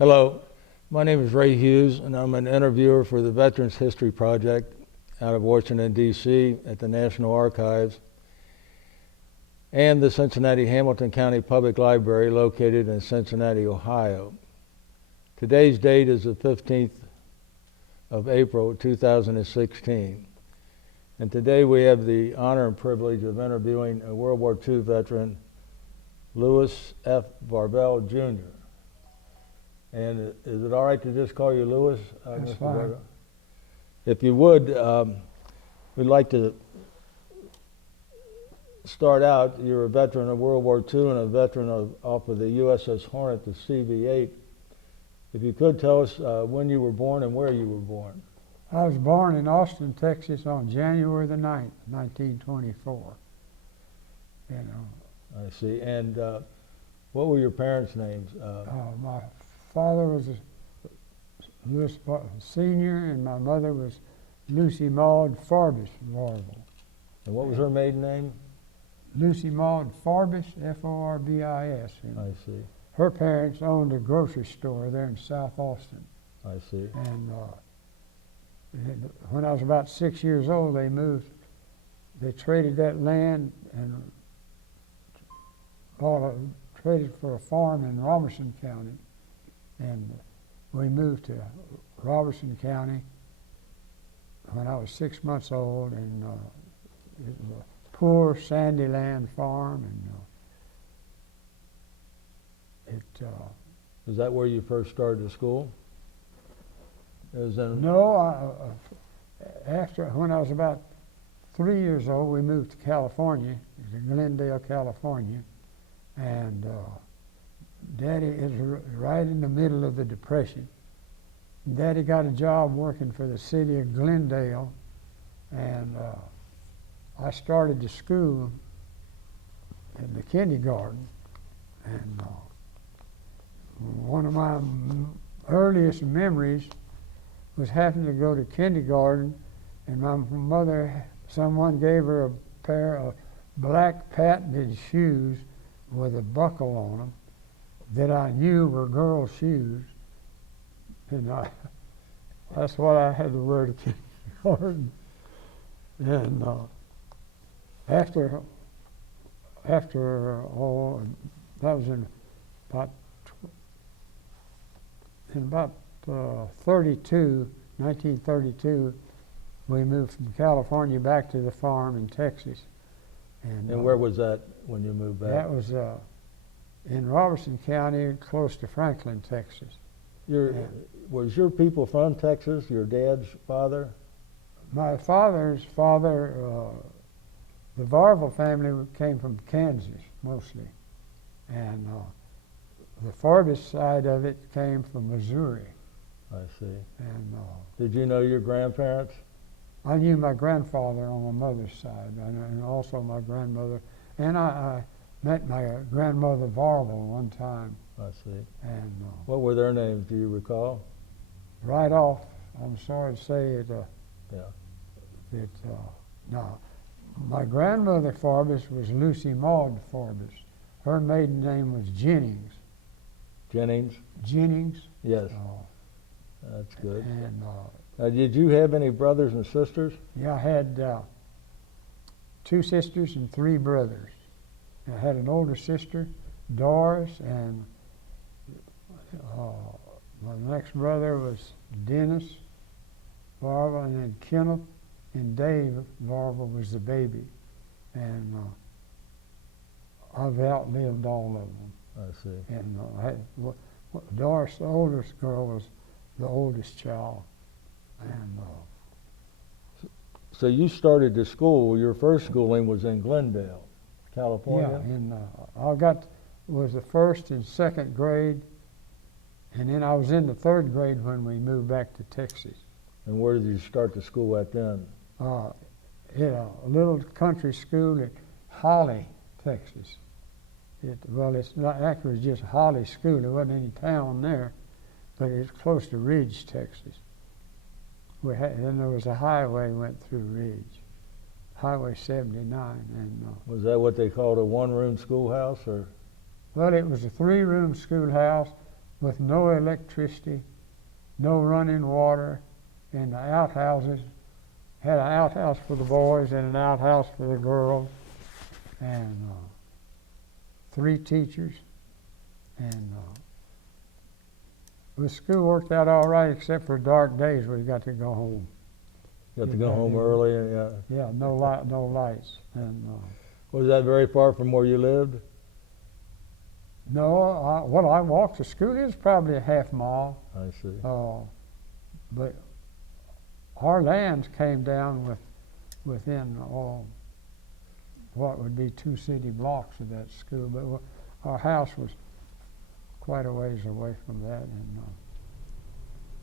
Hello, my name is Ray Hughes, and I'm an interviewer for the Veterans History Project out of Washington, D.C. at the National Archives and the Cincinnati-Hamilton County Public Library located in Cincinnati, Ohio. Today's date is the 15th of April, 2016. And today we have the honor and privilege of interviewing a World War II veteran, Lewis F. Varvel, Jr. And is it all right to just call you Lewis, That's Mr. fine. Varvel? If you would, we'd like to start out. You're a veteran of World War II and a veteran off of the U.S.S. Hornet, the CV-8. If you could tell us when you were born and where you were born. I was born in Austin, Texas on January the 9th, 1924. You know, I see. And what were your parents' names? my father was Lewis Sr. and my mother was Lucy Maud Farbis Varvel. And what was her maiden name? Lucy Maud Farbis, F-O-R-B-I-S. I see. Her parents owned a grocery store there in South Austin. I see. And when I was about 6 years old, they moved. They traded that land and traded for a farm in Robertson County. And we moved to Robertson County when I was 6 months old, and it was a poor sandy land farm, and Is that where you first started to school? No, after when I was about 3 years old, we moved to California, to Glendale, California, and Daddy is right in the middle of the Depression. Daddy got a job working for the city of Glendale, and I started to school in the kindergarten, and one of my earliest memories was having to go to kindergarten, and my mother, someone gave her a pair of black patented shoes with a buckle on them that I knew were girls' shoes, and that's what I had to wear to kindergarten. And after all, that was in about 1932, we moved from California back to the farm in Texas. And where was that when you moved back? That was in Robertson County, close to Franklin, Texas. Was your people from Texas, your dad's father? My father's father, the Varvel family came from Kansas, mostly. And the farthest side of it came from Missouri. I see. And did you know your grandparents? I knew my grandfather on my mother's side, and also my grandmother. And I met my grandmother Varvel one time. I see. And what were their names? Do you recall? right off, I'm sorry to say it. Now, my grandmother Farbis was Lucy Maud Farbis. Her maiden name was Jennings. Jennings? Jennings. Yes. That's good. And did you have any brothers and sisters? yeah, I had 2 sisters and 3 brothers. I had an older sister, Doris, and my next brother was Dennis Varvel, and then Kenneth and Dave Varvel was the baby. And I've outlived all of them. I see. And Doris, the oldest girl, was the oldest child. And so you started to school, your first schooling was in Glendale, California? yeah, and was the first and second grade, and then I was in the 3rd grade when we moved back to Texas. And where did you start the school at then? In a little country school at Holly, Texas. It's not actually just Holly School. There wasn't any town there, but it's close to Ridge, Texas. Then there was a highway went through Ridge, Highway 79, and was that what they called a one-room schoolhouse, or? well, it was a 3-room schoolhouse, with no electricity, no running water, and the outhouses had an outhouse for the boys and an outhouse for the girls, and 3 teachers, and the school worked out all right except for dark days where you got to go home. You got to go home early, and Yeah, no light, no lights, and was that very far from where you lived? no, I walked to school. It was probably a half mile. I see. But our lands came down within what would be 2 city blocks of that school, but our house was quite a ways away from that,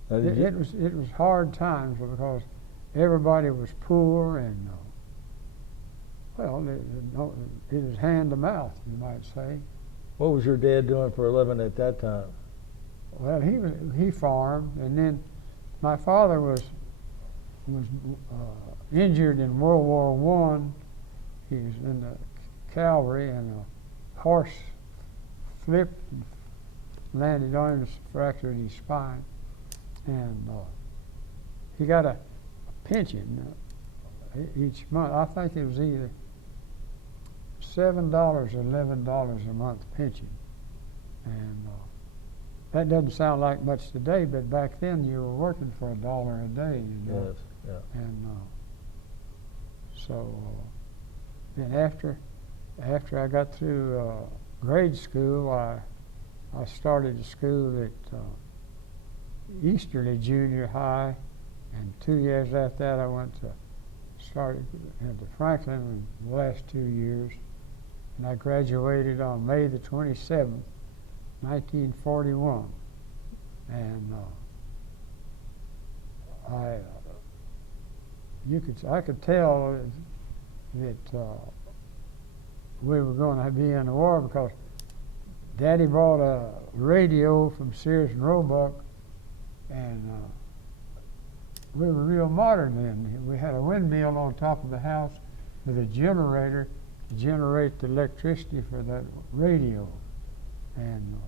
and it was hard times because everybody was poor, and well, it was hand to mouth, you might say. What was your dad doing for a living at that time? Well, he farmed, and then my father was injured in World War I. He was in the cavalry, and a horse flipped and landed on him and fractured his spine. And he got a pension each month. I think it was either $7 or $11 a month pension. And that doesn't sound like much today, but back then you were working for $1 a day. You know? Yes, yeah. And so then after I got through grade school, I started a school at Easterly Junior High, and 2 years after that I started at Franklin in the last 2 years, and I graduated on May the 27th, 1941, and I could tell that we were going to be in the war because Daddy bought a radio from Sears and Roebuck, and we were real modern then. We had a windmill on top of the house with a generator to generate the electricity for that radio. And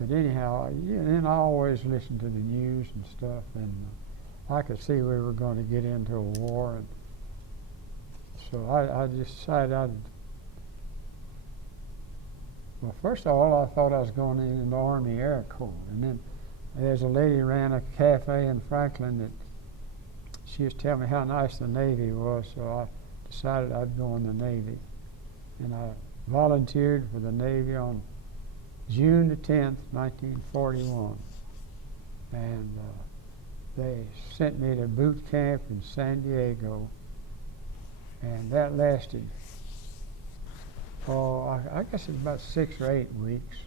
but anyhow, then I always listened to the news and stuff, and I could see we were going to get into a war, and so I just decided well, first of all, I thought I was going in the Army Air Corps, and then there's a lady ran a cafe in Franklin that she was telling me how nice the Navy was, so I decided I'd go in the Navy, and I volunteered for the Navy on June the 10th, 1941, and they sent me to boot camp in San Diego, and that lasted, I guess it was about 6 or 8 weeks,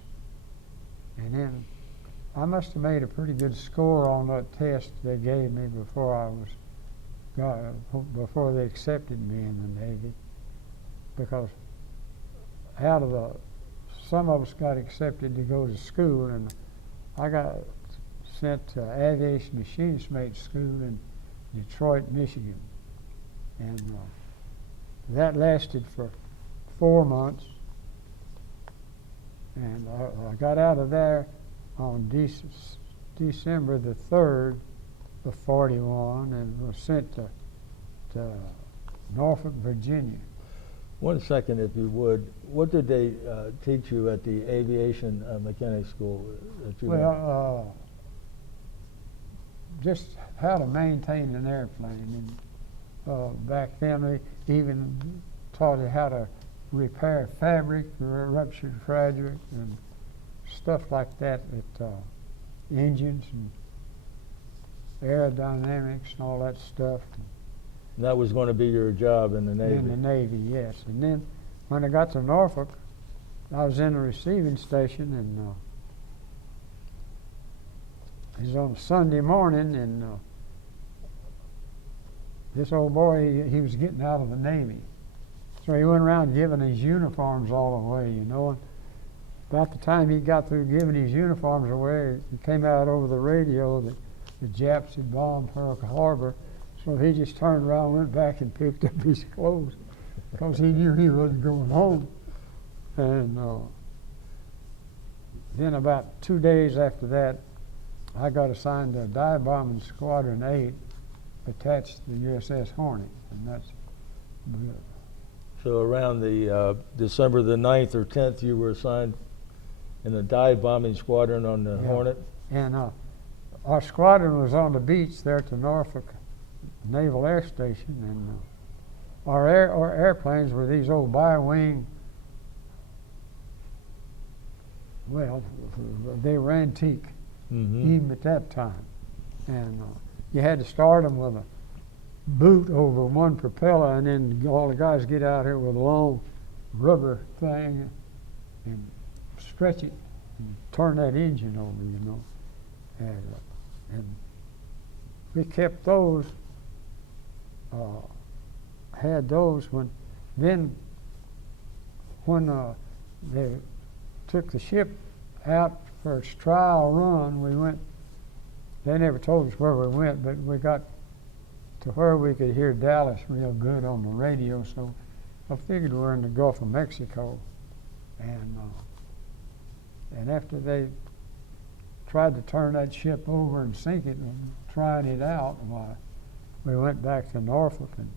and then I must have made a pretty good score on that test they gave me before before they accepted me in the Navy, because some of us got accepted to go to school, and I got sent to Aviation Machinist Mate School in Detroit, Michigan, and that lasted for 4 months, and I got out of there on December the 3rd of 41, and was sent to Norfolk, Virginia. 1 second, if you would. What did they teach you at the aviation mechanic school that you went? Well, just how to maintain an airplane, and back then they even taught you how to repair fabric, ruptured fabric, and stuff like that, engines and aerodynamics and all that stuff. That was going to be your job in the Navy? In the Navy, yes. And then when I got to Norfolk, I was in a receiving station, and it was on a Sunday morning, and this old boy, he was getting out of the Navy. So he went around giving his uniforms all away, you know. And about the time he got through giving his uniforms away, it came out over the radio that the Japs had bombed Pearl Harbor. So he just turned around, went back, and picked up his clothes because he knew he wasn't going home. And then about 2 days after that, I got assigned to Dive Bombing Squadron 8, attached to the USS Hornet, and that's So around the December the 9th or 10th, you were assigned in the dive bombing squadron on the Yeah. Hornet? And our squadron was on the beach there at the Norfolk Naval Air Station, and our airplanes were these old bi-wing. Well, they were antique, even at that time, and you had to start them with a boot over one propeller, and then all the guys get out here with a long rubber thing and stretch it and turn that engine over, you know. And we kept those, had those when they took the ship out for its trial run. We went, they never told us where we went, but we got to where we could hear Dallas real good on the radio, so I figured we were in the Gulf of Mexico. And after they tried to turn that ship over and sink it and tried it out, we went back to Norfolk, and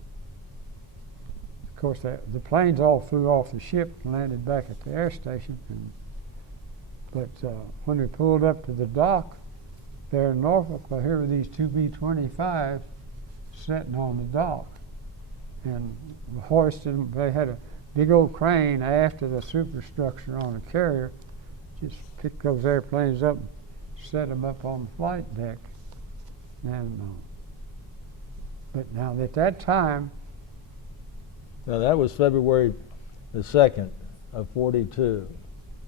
of course the planes all flew off the ship and landed back at the air station. But when we pulled up to the dock there in Norfolk, here were these two B-25s sitting on the dock, and hoisted. They had a big old crane after the superstructure on the carrier, just picked those airplanes up, and set them up on the flight deck. And but now at that time, Now that was February the 2nd of 42.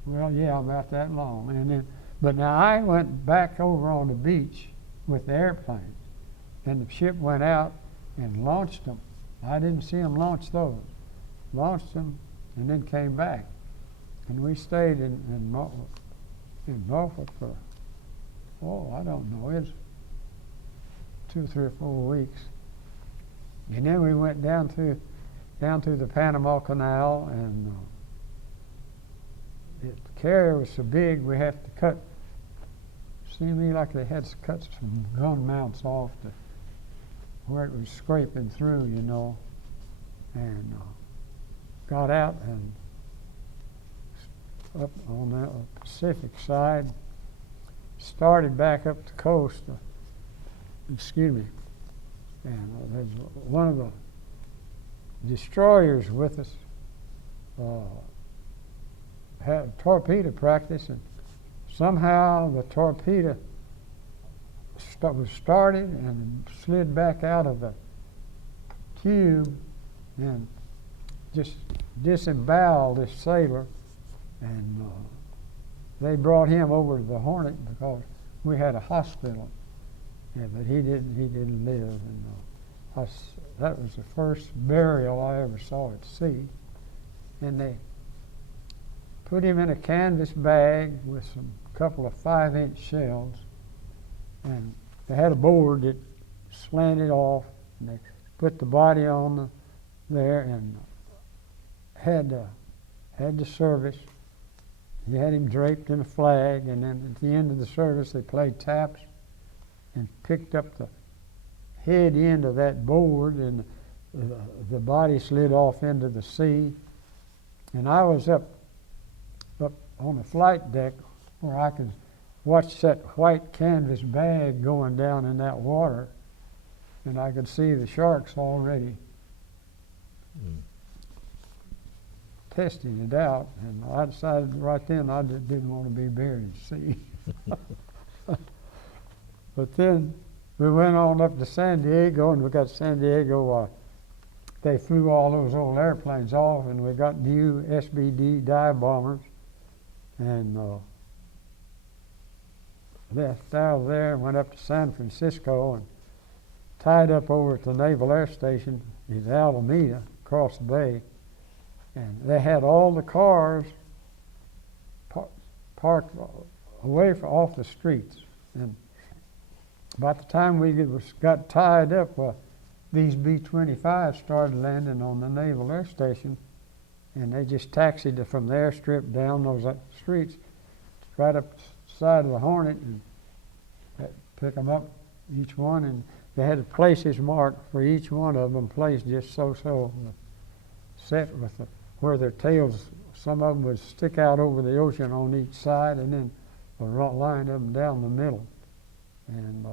well, yeah, about that long. And then, but now I went back over on the beach with the airplanes, and the ship went out and launched them. I didn't see them launch those. Launched them and then came back. And we stayed in Norfolk for, I don't know, it's 2, 3, or 4 weeks. And then we went down through the Panama Canal, and the carrier was so big we had to cut. Seemed to me like they had to cut some gun mounts off to where it was scraping through, you know, and got out and up on the Pacific side, started back up the coast, and there's one of the destroyers with us had torpedo practice, and somehow the torpedo was started and slid back out of the tube and just disemboweled this sailor, and they brought him over to the Hornet because we had a hospital. Yeah, but he didn't live, and that was the first burial I ever saw at sea. And they put him in a canvas bag with some couple of 5-inch shells, and they had a board that slanted off, and they put the body on there and had the service. You had him draped in a flag, and then at the end of the service they played taps and picked up the head end of that board, and the body slid off into the sea. And I was up on the flight deck where I could watch that white canvas bag going down in that water, and I could see the sharks already testing it out, and I decided right then I didn't want to be buried at sea. But then we went on up to San Diego, and we got San Diego, they flew all those old airplanes off, and we got new SBD dive bombers, and left out of there and went up to San Francisco and tied up over at the Naval Air Station in Alameda, across the bay. And they had all the cars parked away off the streets. And by the time we got tied up, these B-25s started landing on the Naval Air Station, and they just taxied from the airstrip down those streets right up the side of the Hornet and pick them up, each one, and they had places marked for each one of them, placed just so set with where their tails, some of them would stick out over the ocean on each side, and then a line of them down the middle, and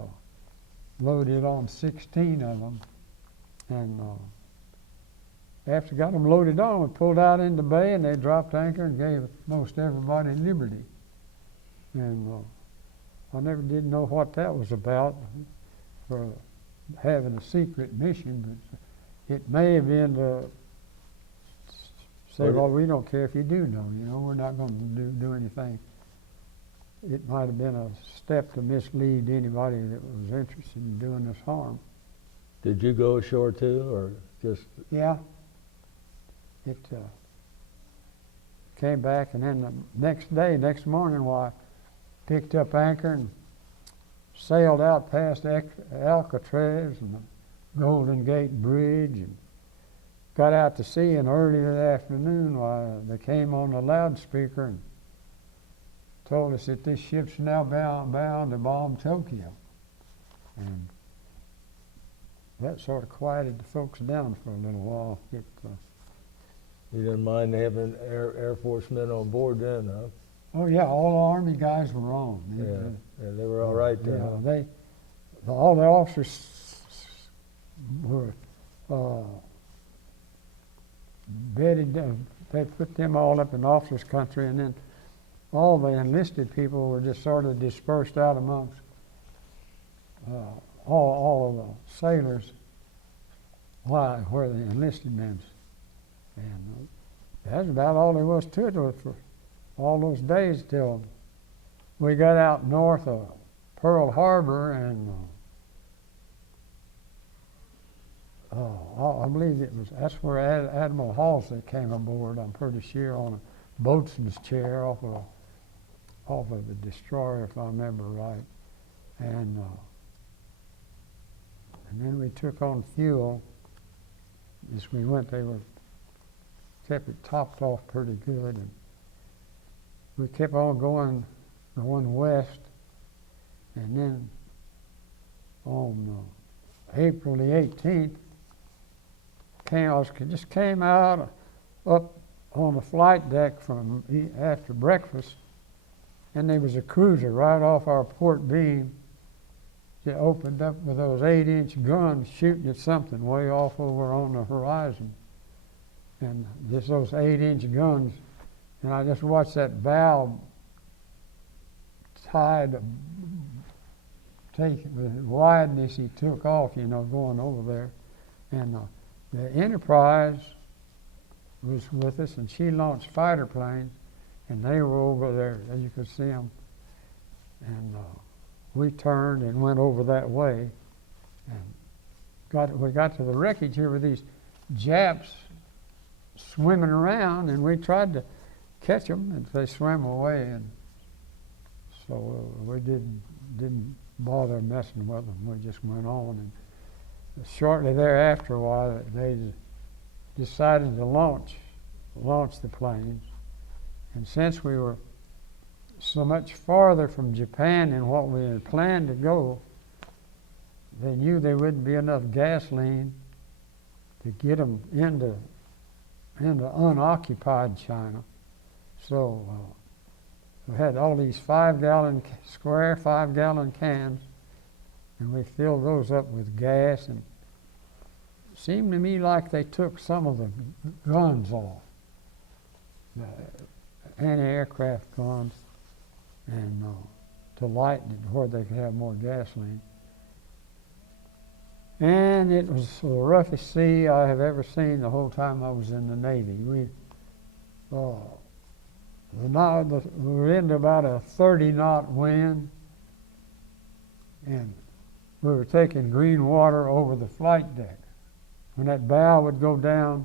loaded on 16 of them. And after got them loaded on, we pulled out in the bay, and they dropped anchor and gave most everybody liberty. And I never did know what that was about for having a secret mission, but it may have been to say, well, we don't care if you do know, we're not going to do anything. It might have been a step to mislead anybody that was interested in doing us harm. Did you go ashore too, or just? Yeah. It came back, and then the next morning, I picked up anchor and sailed out past Alcatraz and the Golden Gate Bridge, and got out to sea. And early in the afternoon, they came on the loudspeaker and told us that this ship's now bound to bomb Tokyo. And that sort of quieted the folks down for a little while. You didn't mind having Air Force men on board then, huh? Oh yeah, all the Army guys were on. They were all right then. Yeah, all the officers were vetted. They put them all up in officers' country, and then all the enlisted people were just sort of dispersed out amongst all of the sailors where the enlisted men. And that's about all there was to it for all those days till we got out north of Pearl Harbor, and I believe that's where Admiral Halsey came aboard, I'm pretty sure, on a boatswain's chair off of the destroyer, if I remember right. And then we took on fuel. As we went, they kept it topped off pretty good, and we kept on going west. And then on April the 18th, just came out up on the flight deck after breakfast, and there was a cruiser right off our port beam. It opened up with those 8-inch guns shooting at something way off over on the horizon. And just those 8-inch guns, and I just watched that bow tide take the wideness he took off, going over there. And the Enterprise was with us, and she launched fighter planes, and they were over there, as you could see them. And we turned and went over that way, and we got to the wreckage here with these Japs swimming around, and we tried to catch them, and they swam away, and so we didn't bother messing with them. We just went on, and shortly thereafter, they decided to launch the planes, and since we were so much farther from Japan than what we had planned to go, they knew there wouldn't be enough gasoline to get them into unoccupied China. So we had all these 5-gallon square 5-gallon cans, and we filled those up with gas, and it seemed to me like they took some of the guns off, the anti-aircraft guns, and to lighten it where they could have more gasoline. And it was the roughest sea I have ever seen the whole time I was in the Navy. We were into about a 30-knot wind, and we were taking green water over the flight deck. When that bow would go down,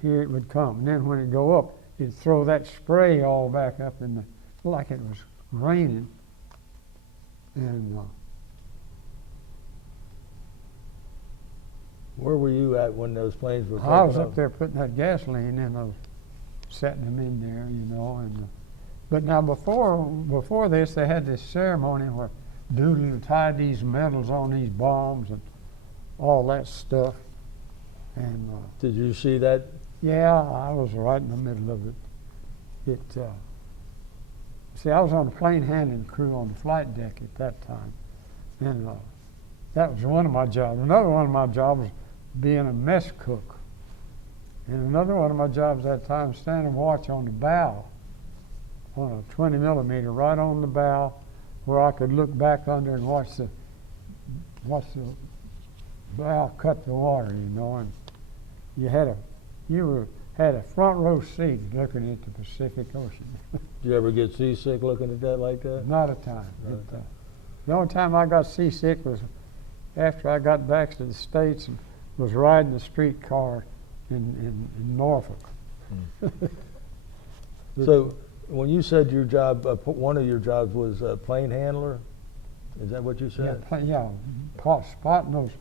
here it would come. And then when it go up, it'd throw that spray all back up like it was raining. And where were you at when those planes were I was up there putting that gasoline in, setting them in there, and But now before this, they had this ceremony where Doolittle tied these medals on these bombs and all that stuff. And Did you see that? yeah, I was right in the middle of it. See, I was on the plane handling crew on the flight deck at that time, and that was one of my jobs. Another one of my jobs was being a mess cook, and another one of my jobs at that time was standing watch on the bow, on a 20 millimeter, right on the bow, where I could look back under and watch the bow cut the water, and you had a front row seat looking at the Pacific Ocean. Did you ever get seasick looking at that like that? Not a time. The only time I got seasick was after I got back to the States and was riding the streetcar in Norfolk. So when you said your job, one of your jobs was a plane handler, is that what you said? Spotting those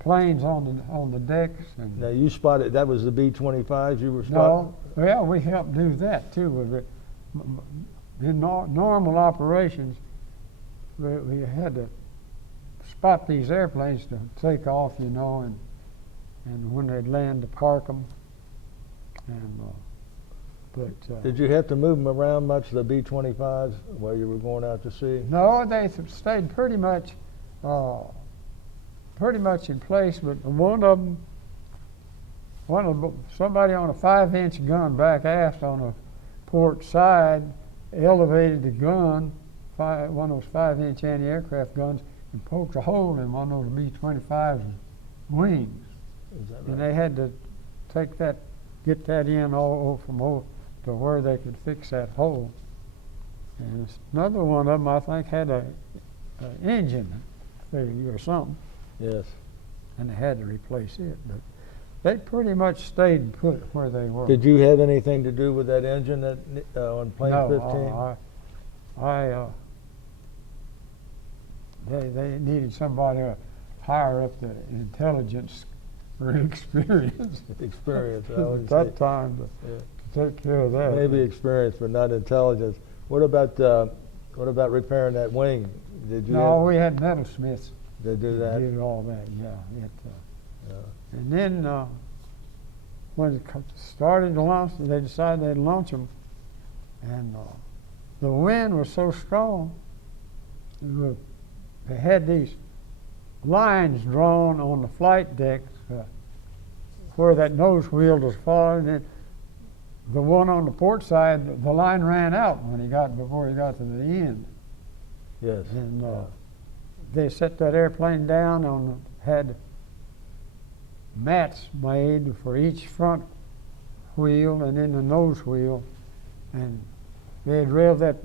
planes on the decks. And Now you spotted, that was the B-25s you were spotting? no, well, we helped do that too. In normal operations, we had to spot these airplanes to take off, and when they'd land to park them. And Did you have to move them around much, the B-25s, while you were going out to sea? no, they stayed pretty much in place. But somebody on a 5-inch gun back aft on the port side elevated the gun, one of those 5-inch anti-aircraft guns, and poked a hole in one of those B-25's wings. Is that right? And they had to get that in all from over to where they could fix that hole. And another one of them, I think, had a engine failure or something, Yes. and they had to replace it. But they pretty much stayed put where they were. Did you have anything to do with that engine that on plane 15? They needed somebody higher up the intelligence or experience Experience, I would at say. that time Yeah. to take care of that. Maybe experience, but not intelligence. What about repairing that wing? Did you? No, we had metalsmiths They do that. did all that. Yeah. Yeah. And then when it started to launch, they decided they'd launch them, and the wind was so strong. They had these lines drawn on the flight decks where that nose wheel was falling. And the one on the port side, the line ran out before he got to the end. Yes. And they set that airplane down had mats made for each front wheel and then the nose wheel, and they'd rev that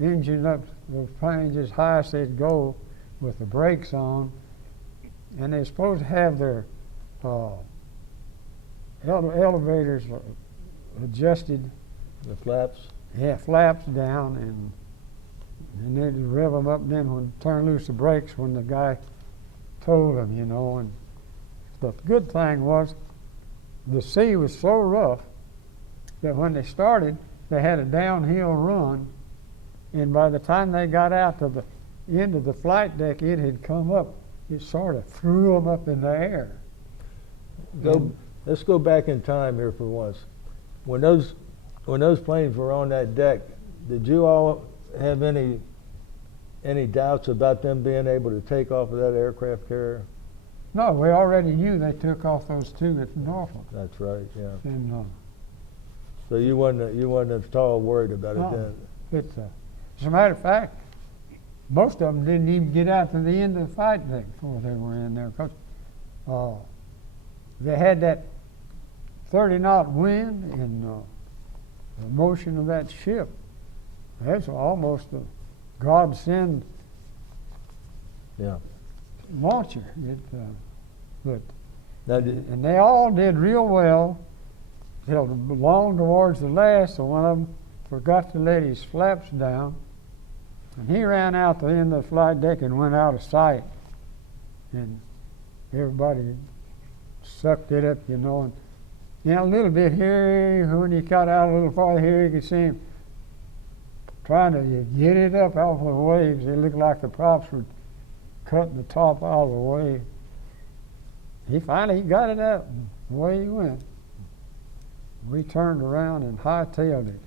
engine up, those planes, as high as they'd go with the brakes on, and they're supposed to have their elevators adjusted. The flaps. Yeah, flaps down, and they'd rev them up, and then when turn loose the brakes when the guy told them, And the good thing was the sea was so rough that when they started, they had a downhill run, and by the time they got out to the end of the flight deck, it had come up. It sort of threw them up in the air. Let's go back in time here for once. When those planes were on that deck, did you all have any doubts about them being able to take off of that aircraft carrier? No, we already knew they took off those two at Norfolk. That's right. Yeah. And So you wasn't at all worried about it No. then. As a matter of fact, most of them didn't even get out to the end of the flight deck before they were in there, because they had that 30-knot wind and the motion of that ship. That's almost a godsend Yeah. launcher. Now, And they all did real well till long towards the last. So one of them forgot to let his flaps down, and he ran out the end of the flight deck and went out of sight. And everybody sucked it up, and a little bit here. When he got out a little farther here, you could see him trying to get it up off the waves. It looked like the props were cutting the top out of the wave. He finally got it up, and away he went. We turned around and hightailed it.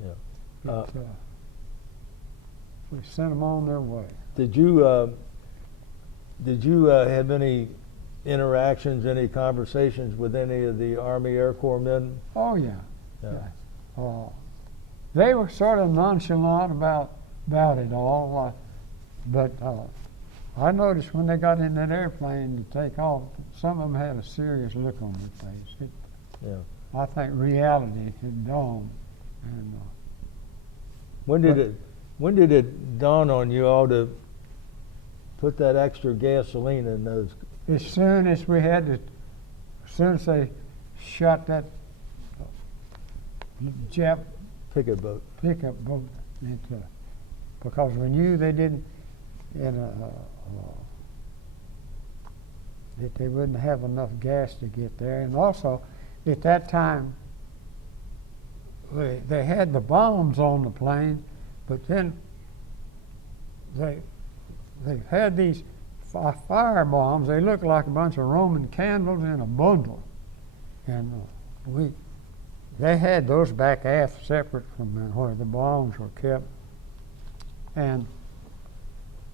Yeah. But, we sent them on their way. Did you have any interactions, any conversations with any of the Army Air Corps men? Oh yeah. Yeah. They were sort of nonchalant about it all, but I noticed when they got in that airplane to take off, some of them had a serious look on their face. Yeah. I think reality had dawned. And When did it dawn on you all to put that extra gasoline in those? as soon as they shot that Jap Picket boat. pickup boat because we knew they didn't, that they wouldn't have enough gas to get there. And also, at that time, they had the bombs on the plane, but then they had these fire bombs. They looked like a bunch of Roman candles in a bundle, and they had those back aft separate from where the bombs were kept, and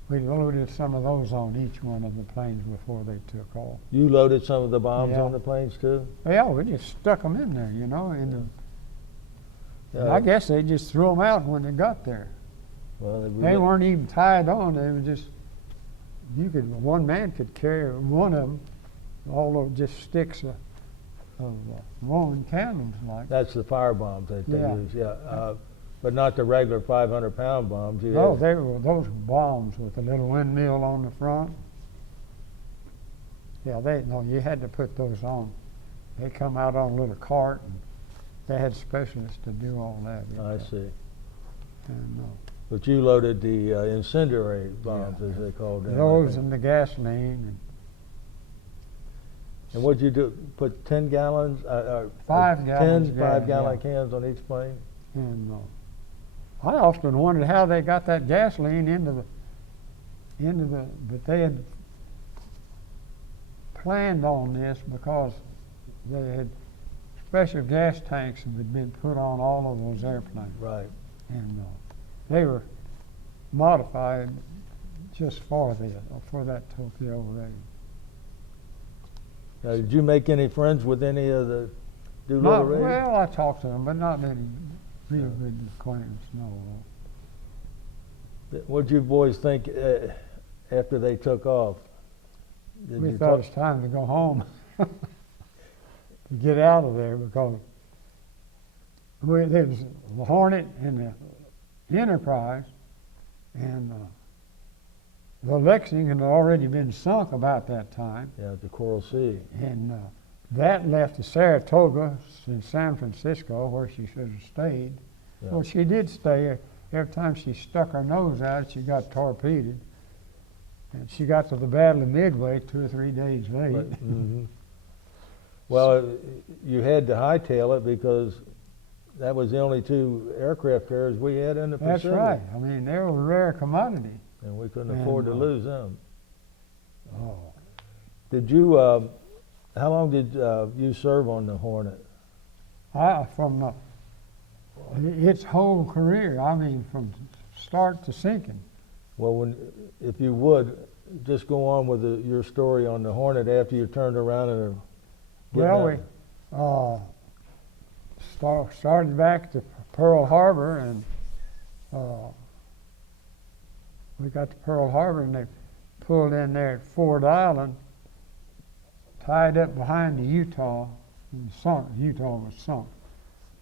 we loaded some of those on each one of the planes before they took off. You loaded some of the bombs Yeah. on the planes too? Yeah, we just stuck them in there, and I guess they just threw them out when they got there. Well, They weren't even tied on. They were just, one man could carry one of them, all of just sticks of Roman candles like. That's the fire bombs that they Yeah. use, yeah. But not the regular 500-pound bombs. No, they were those bombs with the little windmill on the front. Yeah, you had to put those on. They come out on a little cart, and they had specialists to do all that. I see. And But you loaded the incendiary bombs, Yeah. as they called them. I those think. and the gasoline. And what'd you do? Put 10 gallons? 5 gallons, 10 yeah, 5-gallon yeah. cans on each plane? And I often wondered how they got that gasoline into the. But they had planned on this because they had special gas tanks that had been put on all of those airplanes, Right. and they were modified just for that Tokyo Raid. Now, did you make any friends with any of the Doolittle Raid? Well, I talked to them, but not any real good acquaintance. No. What'd you boys think after they took off? Did We you thought it was time to go home, to get out of there, because there was the Hornet and the Enterprise, and the Lexington had already been sunk about that time, Yeah, the Coral Sea. and that left the Saratoga in San Francisco, where she should have stayed. Yeah. Well, she did stay. Every time she stuck her nose out, she got torpedoed. And she got to the Battle of Midway 2 or 3 days late. Right. Mhm. Well, you had to hightail it because that was the only 2 aircraft carriers we had in the That's Pacific. right. I mean, they were a rare commodity. And we couldn't And, afford to lose them. Oh. Did you, how long did you serve on the Hornet? From its whole career, I mean, from start to sinking. Well, if you would, just go on with your story on the Hornet after you turned around and Well, we started back to Pearl Harbor, and we got to Pearl Harbor, and they pulled in there at Ford Island, tied up behind the Utah, and sunk. Utah was sunk,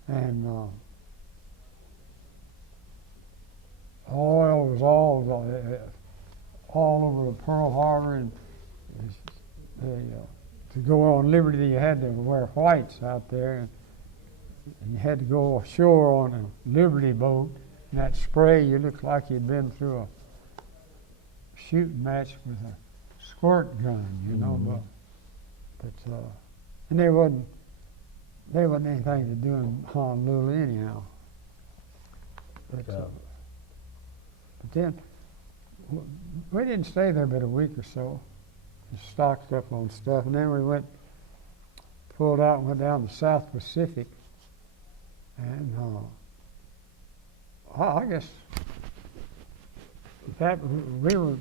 and oil was all over the Pearl Harbor, and to go on Liberty, you had to wear whites out there, and you had to go ashore on a Liberty boat. And that spray, you looked like you'd been through a shooting match with a squirt gun, you know. But and there wasn't anything to do in Honolulu anyhow. But, Yeah. but then, we didn't stay there but a week or so. Just stocked up on stuff, and then we pulled out and went down the South Pacific, and I guess that we were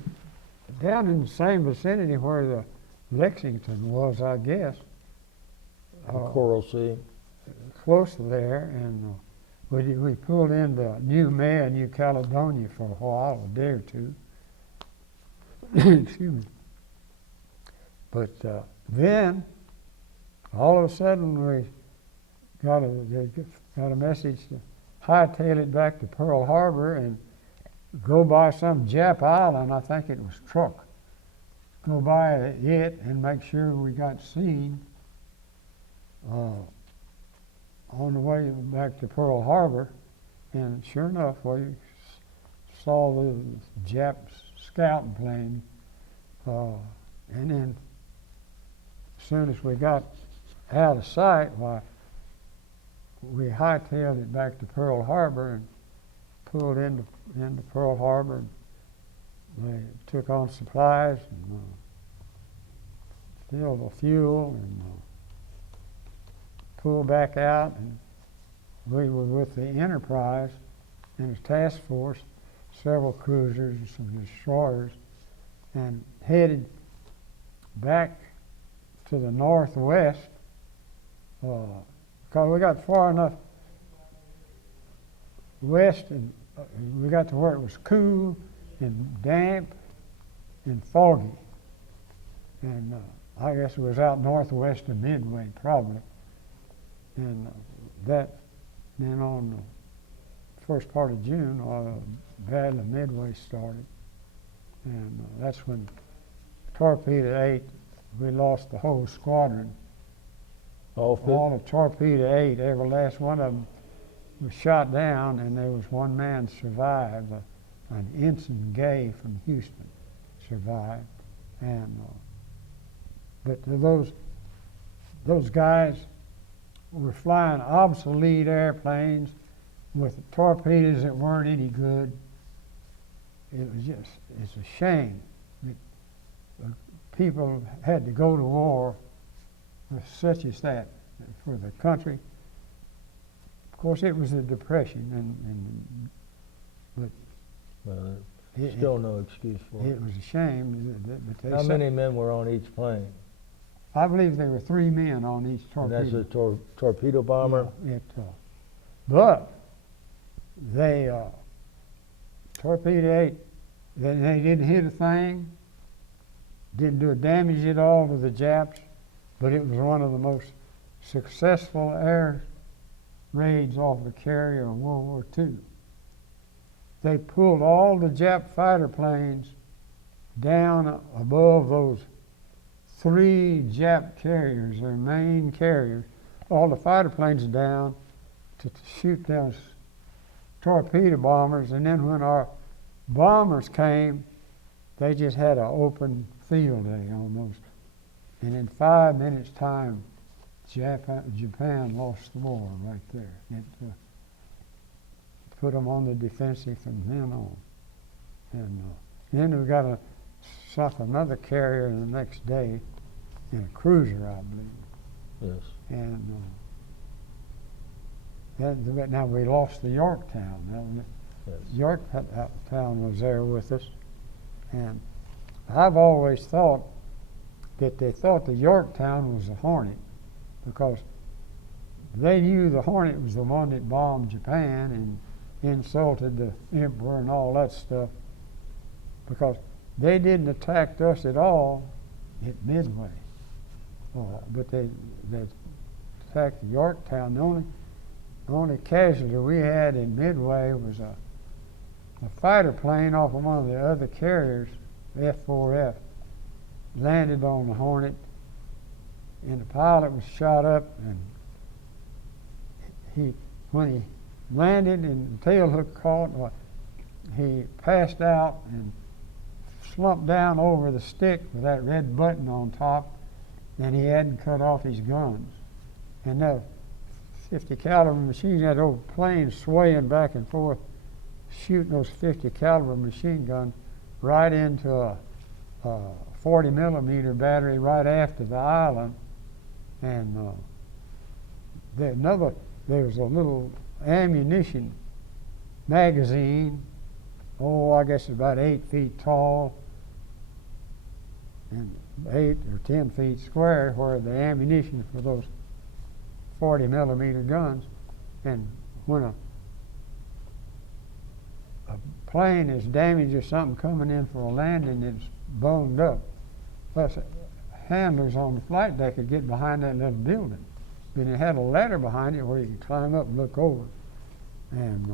down in the same vicinity where the Lexington was, I guess. Coral Sea. Close to there, and we pulled into New Caledonia for a while, a day or two. Excuse me. But then, all of a sudden, we got a message to hightail it back to Pearl Harbor and go by some Jap island. I think it was Truk. Go by it and make sure we got seen on the way back to Pearl Harbor. And sure enough, we saw the Jap scouting plane. And then, as soon as we got out of sight, why, we hightailed it back to Pearl Harbor and pulled into Pearl Harbor. They took on supplies and filled the fuel and pulled back out. And we were with the Enterprise and a task force, several cruisers and some destroyers, and headed back to the northwest because we got far enough west and we got to where it was cool and damp and foggy. And I guess it was out northwest of Midway probably. And then on the first part of June, the Battle of Midway started. And that's when Torpedo 8, we lost the whole squadron. All the Torpedo 8, every last one of them was shot down, and there was one man survived. An Ensign Gay from Houston survived. And but those guys were flying obsolete airplanes with torpedoes that weren't any good. It's a shame that people had to go to war with such as that for the country. Of course, it was a depression, but still no excuse for it. It was a shame. But How many men were on each plane? I believe there were 3 men on each torpedo. And that's a torpedo bomber? Yeah, but they Torpedo 8, they didn't hit a thing, didn't do a damage at all to the Japs, but it was one of the most successful air raids off the carrier in World War II. They pulled all the Jap fighter planes down above those 3 Jap carriers, their main carriers, all the fighter planes down to shoot those torpedo bombers, and then when our bombers came, they just had an open field day almost. And in 5 minutes' time, Japan lost the war right there. It put them on the defensive from then on. And then we got to sunk another carrier the next day in a cruiser, I believe. Yes. And now we lost the Yorktown. Yes. Yorktown was there with us. And I've always thought that they thought the Yorktown was the Hornet because they knew the Hornet was the one that bombed Japan and insulted the emperor and all that stuff, because they didn't attack us at all at Midway. But they attacked Yorktown. The only casualty we had in Midway was a fighter plane off of one of the other carriers, F-4F, landed on the Hornet, and the pilot was shot up, and when he landed and the tail hook caught, he passed out and slumped down over the stick with that red button on top, and he hadn't cut off his guns. And that 50 caliber machine, that old plane swaying back and forth shooting those 50 caliber machine guns right into a 40 millimeter battery right after the island, and there was a little ammunition magazine, I guess it's about 8 feet tall and 8 or 10 feet square, where the ammunition for those 40 millimeter guns. And when a plane is damaged or something coming in for a landing, it's boned up. Plus, handlers on the flight deck could get behind that little building. Then it had a ladder behind it where you could climb up and look over. And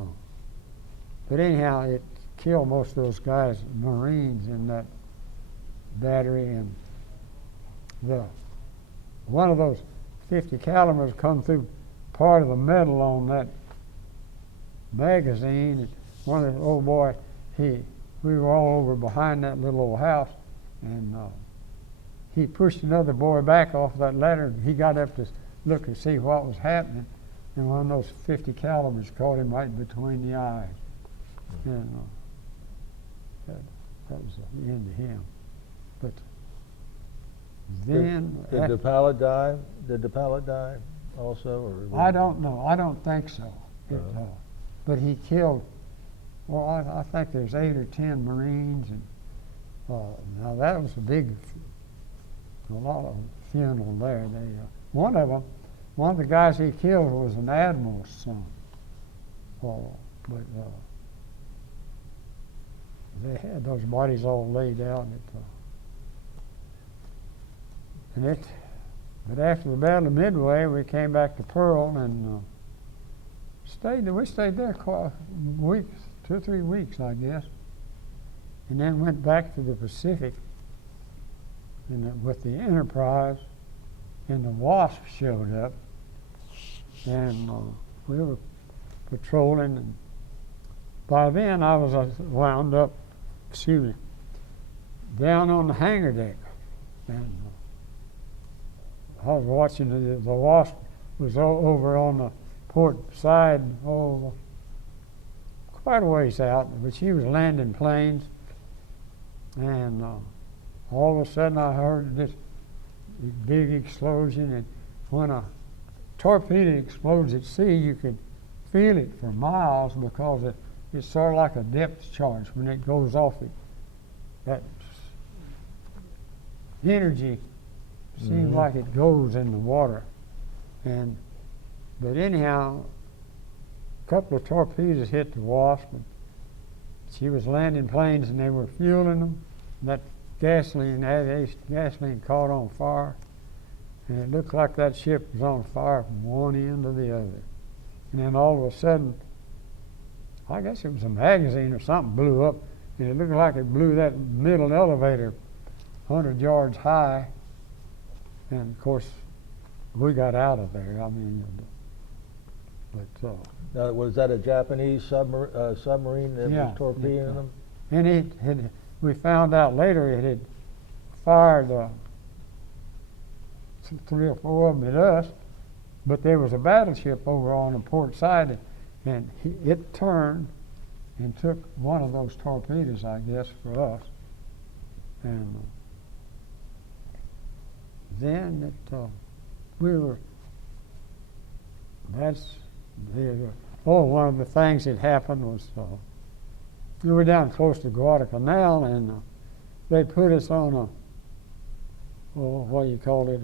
but anyhow, it killed most of those guys, Marines, in that battery. And one of those 50 calibers come through part of the metal on that magazine. And one of the old boy, we were all over behind that little old house, and he pushed another boy back off that ladder, and he got up to look and see what was happening, and one of those 50 calibers caught him right between the eyes. And that was the end of him. But then did the pilot die? Did the pilot die also? Or I don't know. I don't think so. But he killed. Well, I think there's 8 or 10 Marines, and now that was a lot of funeral there. One of the guys he killed was an admiral's son. But they had those bodies all laid out. But after the Battle of Midway, we came back to Pearl and we stayed there quite weeks, 2 or 3 weeks, I guess, and then went back to the Pacific with the Enterprise, and the U.S.S showed up, and we were patrolling, and by then I was wound up, down on the hangar deck, and I was watching the U.S.S was over on the port side, quite a ways out, but she was landing planes, and all of a sudden I heard this big explosion, and when a torpedo explodes at sea, you could feel it for miles because it's sort of like a depth charge. When it goes off, that energy seems like it goes in the water. But anyhow, a couple of torpedoes hit the U.S.S. and she was landing planes, and they were fueling them. And that aviation gasoline caught on fire, and it looked like that ship was on fire from one end to the other. And then all of a sudden, I guess it was a magazine or something blew up, and it looked like it blew that middle elevator 100 yards high. And of course, we got out of there. I mean, but now, was that a Japanese submarine that was torpedoing them? And we found out later it had fired 3 or 4 of them at us, but there was a battleship over on the port side, and it turned and took one of those torpedoes, I guess, for us. And then one of the things that happened was we were down close to Guadalcanal, and they put us on what do you call it?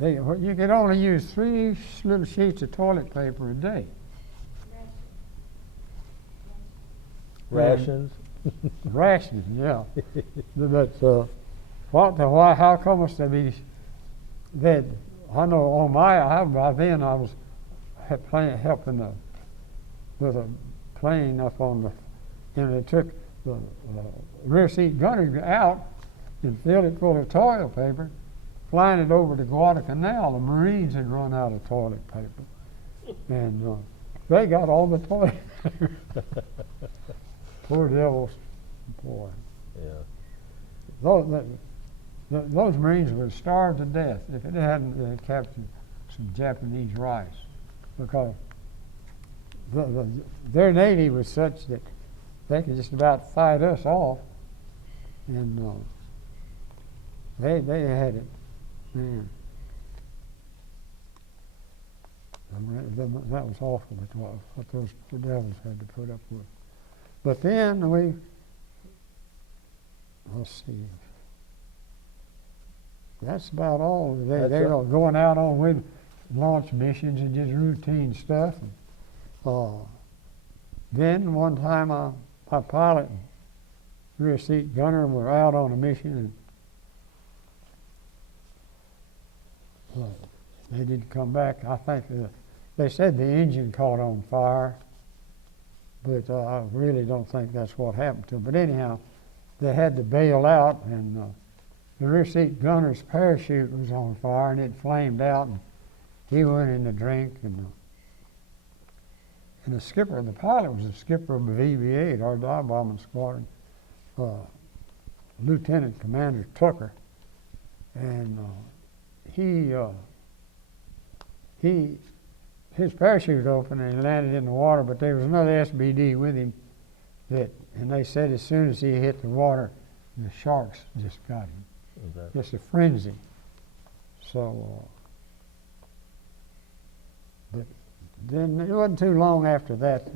You could only use 3 little sheets of toilet paper a day. Rations? Rations, yeah. But how come us to be that? I know by then I was helping with a plane up on and they took the rear seat gunner out and filled it full of toilet paper, flying it over to Guadalcanal. The Marines had run out of toilet paper, and they got all the toilet paper. Poor devils, boy. Yeah. Those Marines would have starved to death if it hadn't captured some Japanese rice, because their Navy was such that they could just about fight us off, and they had it, man. That was awful, what those devils had to put up with. But then let's see, that's about all. They were going out on with launch missions and just routine stuff. Then one time my pilot and rear seat gunner were out on a mission, and they didn't come back. I think they said the engine caught on fire, but I really don't think that's what happened to them. But anyhow, they had to bail out, and the rear seat gunner's parachute was on fire, and it flamed out, and he went in to drink, and the skipper, the pilot was the skipper of the VB-8, our dive bombing squadron, Lieutenant Commander Tucker, and his parachute opened and he landed in the water, but there was another SBD with him and they said as soon as he hit the water, the sharks just got him. Okay. Just a frenzy. So, but then it wasn't too long after that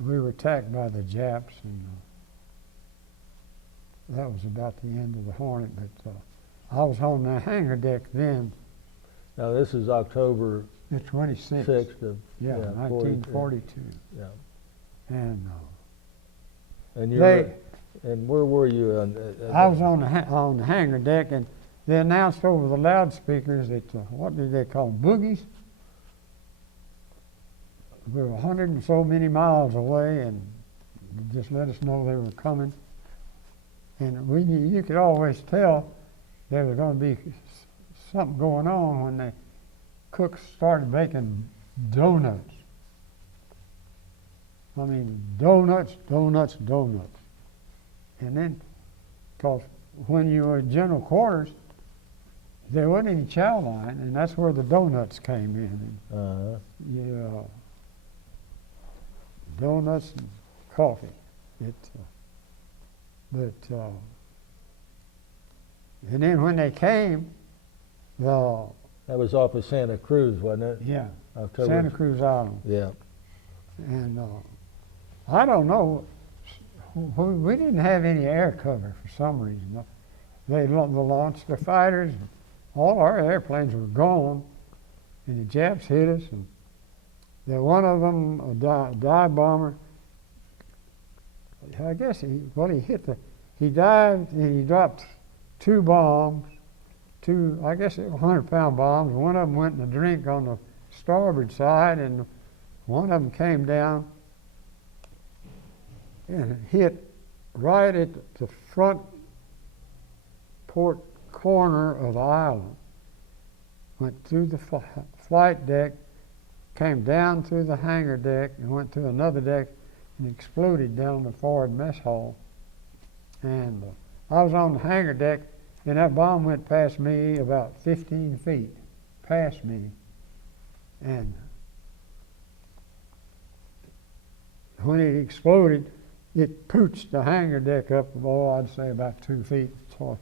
we were attacked by the Japs, and that was about the end of the Hornet. But I was on the hangar deck then. Now this is October The 26th. 6th of 1942. Yeah. And and where were you? I was on the hangar deck, and they announced over the loudspeakers that what did they call them? Boogies? We were 100 and so many miles away, and just let us know they were coming. And you could always tell there was going to be something going on when the cooks started baking donuts. I mean, donuts. And then, because when you were in general quarters, there wasn't any chow line, and that's where the donuts came in. Yeah, donuts and coffee. And then when they came, that was off of Santa Cruz, wasn't it? Yeah, October. Santa Cruz Island. Yeah. And I don't know, we didn't have any air cover for some reason. They launched the fighters, and all our airplanes were gone, and the Japs hit us. And one of them, a dive bomber, I guess he dived and he dropped two bombs, I guess they were 100-pound bombs. One of them went in a drink on the starboard side, and one of them came down and hit right at the front port corner of the island. Went through the flight deck, came down through the hangar deck, and went through another deck and exploded down the forward mess hall. And I was on the hangar deck, and that bomb went past me about 15 feet, past me. And when it exploded, it pooched the hangar deck up, I'd say about 2 feet tall.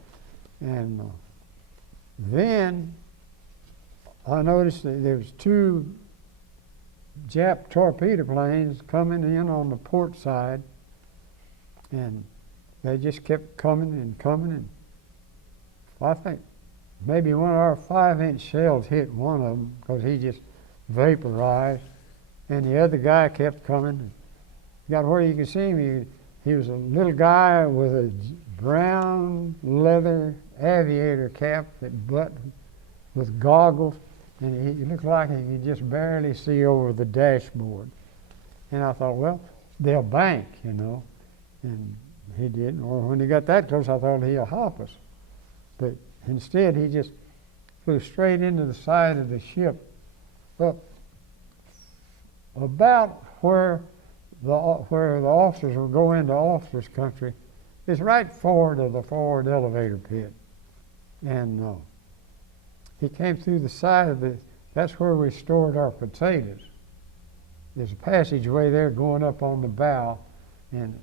And then I noticed that there was two Jap torpedo planes coming in on the port side, and they just kept coming and coming. And I think maybe one of our 5-inch shells hit one of them because he just vaporized, and the other guy kept coming. Got where you could see him. He was a little guy with a brown leather aviator cap that buttoned with goggles, and he looked like he could just barely see over the dashboard. And I thought, well, they'll bank, and he didn't. Or when he got that close, I thought he'll hop us. But instead, he just flew straight into the side of the ship, up about where the officers will go into officers' country. It's right forward of the forward elevator pit. And he came through the side of that's where we stored our potatoes. there's a passageway there going up on the bow, and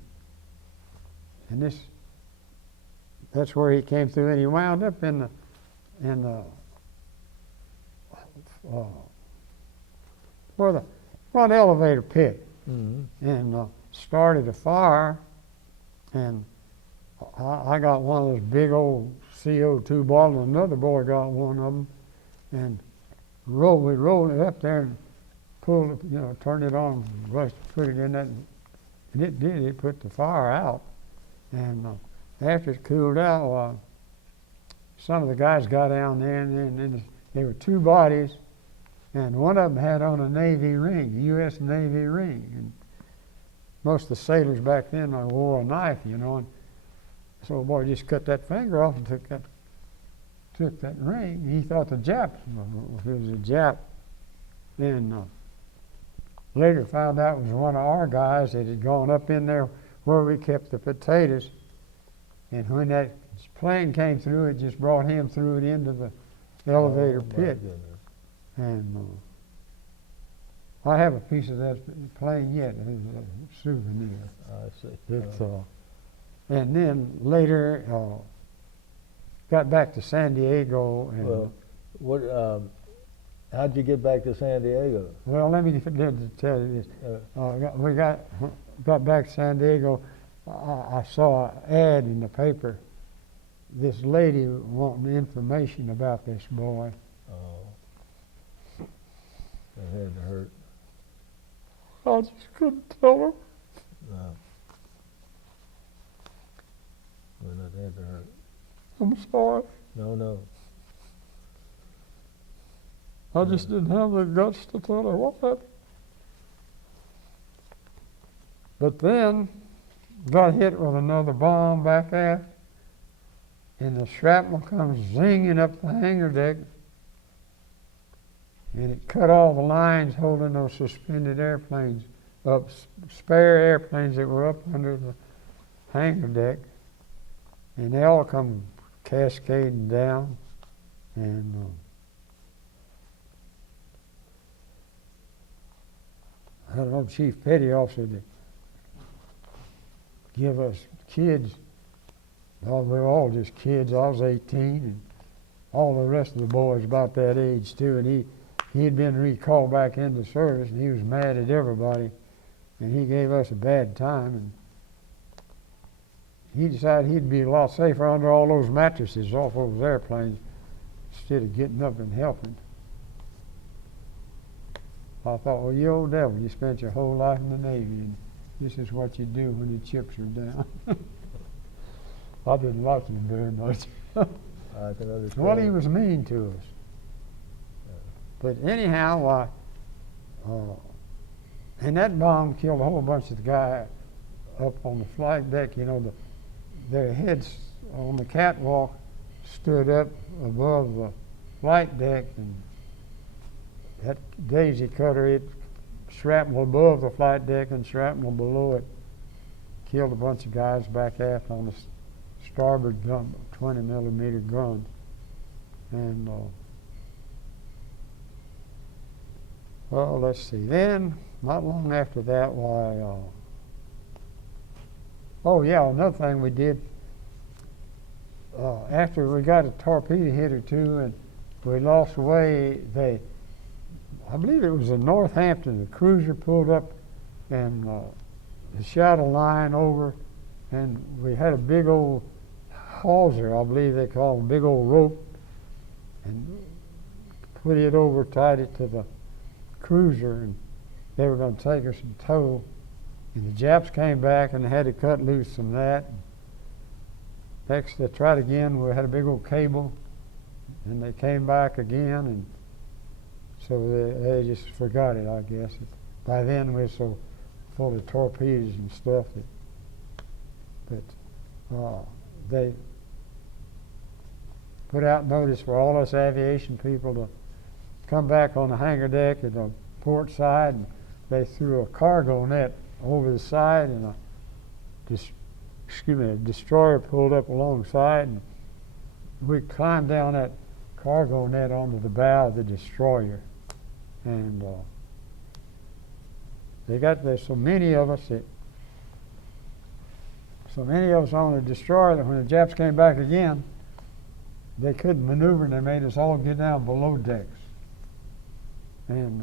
that's where he came through, and he wound up in the where the front elevator pit, and started a fire, and I got one of those big old CO2 bottles, and another boy got one of them, and we rolled it up there and pulled it, turned it on, put it in that, and it did. It put the fire out, and after it cooled out, some of the guys got down there, and there were two bodies, and one of them had on a Navy ring, U.S. Navy ring, and most of the sailors back then wore a knife, and so the boy just cut that finger off and took that ring. He thought the Jap, it was a Jap, and later found out it was one of our guys that had gone up in there where we kept the potatoes, and when that plane came through, it just brought him through it into the elevator pit. And I have a piece of that plane yet, as a souvenir. I see. It's, and then later got back to San Diego. And well, how'd you get back to San Diego? Well, let me tell you this. We got back to San Diego. I saw an ad in the paper. This lady wanting information about this boy. Oh, that had to hurt. I just couldn't tell her. No. Well, that had to hurt. I'm sorry. No. I just didn't have the guts to tell her what. But then got hit with another bomb back aft, and the shrapnel comes zinging up the hangar deck, and it cut all the lines holding those suspended airplanes up, spare airplanes that were up under the hangar deck, and they all come cascading down, and I don't know, Chief Petty Officer to give us kids. Well, we were all just kids. I was 18, and all the rest of the boys about that age too. And he had been recalled back into service, and he was mad at everybody, and he gave us a bad time. And he decided he'd be a lot safer under all those mattresses off those airplanes instead of getting up and helping. I thought, well, you old devil, you spent your whole life in the Navy, and this is what you do when the chips are down. I didn't like him very much. I can understand. Well, he was mean to us. But anyhow, and that bomb killed a whole bunch of the guys up on the flight deck. Their heads on the catwalk stood up above the flight deck, and that daisy cutter, it shrapnel above the flight deck and shrapnel below it, killed a bunch of guys back aft on the starboard gun, 20 millimeter gun. And well, let's see. Then, not long after that, another thing we did, after we got a torpedo hit or two and we lost way, I believe it was in Northampton, the cruiser pulled up and the shadow line over, and we had a big old hawser, I believe they call them, big old rope, and put it over, tied it to the cruiser, and they were going to take us in tow. And the Japs came back and they had to cut loose from that. Next, they tried again. We had a big old cable, and they came back again, and so they just forgot it, I guess. By then, we were so full of torpedoes and stuff that they put out notice for all us aviation people to come back on the hangar deck at the port side, and they threw a cargo net over the side, and a destroyer pulled up alongside, and we climbed down that cargo net onto the bow of the destroyer, and there's so many of us on the destroyer that when the Japs came back again, they couldn't maneuver and they made us all get down below decks. And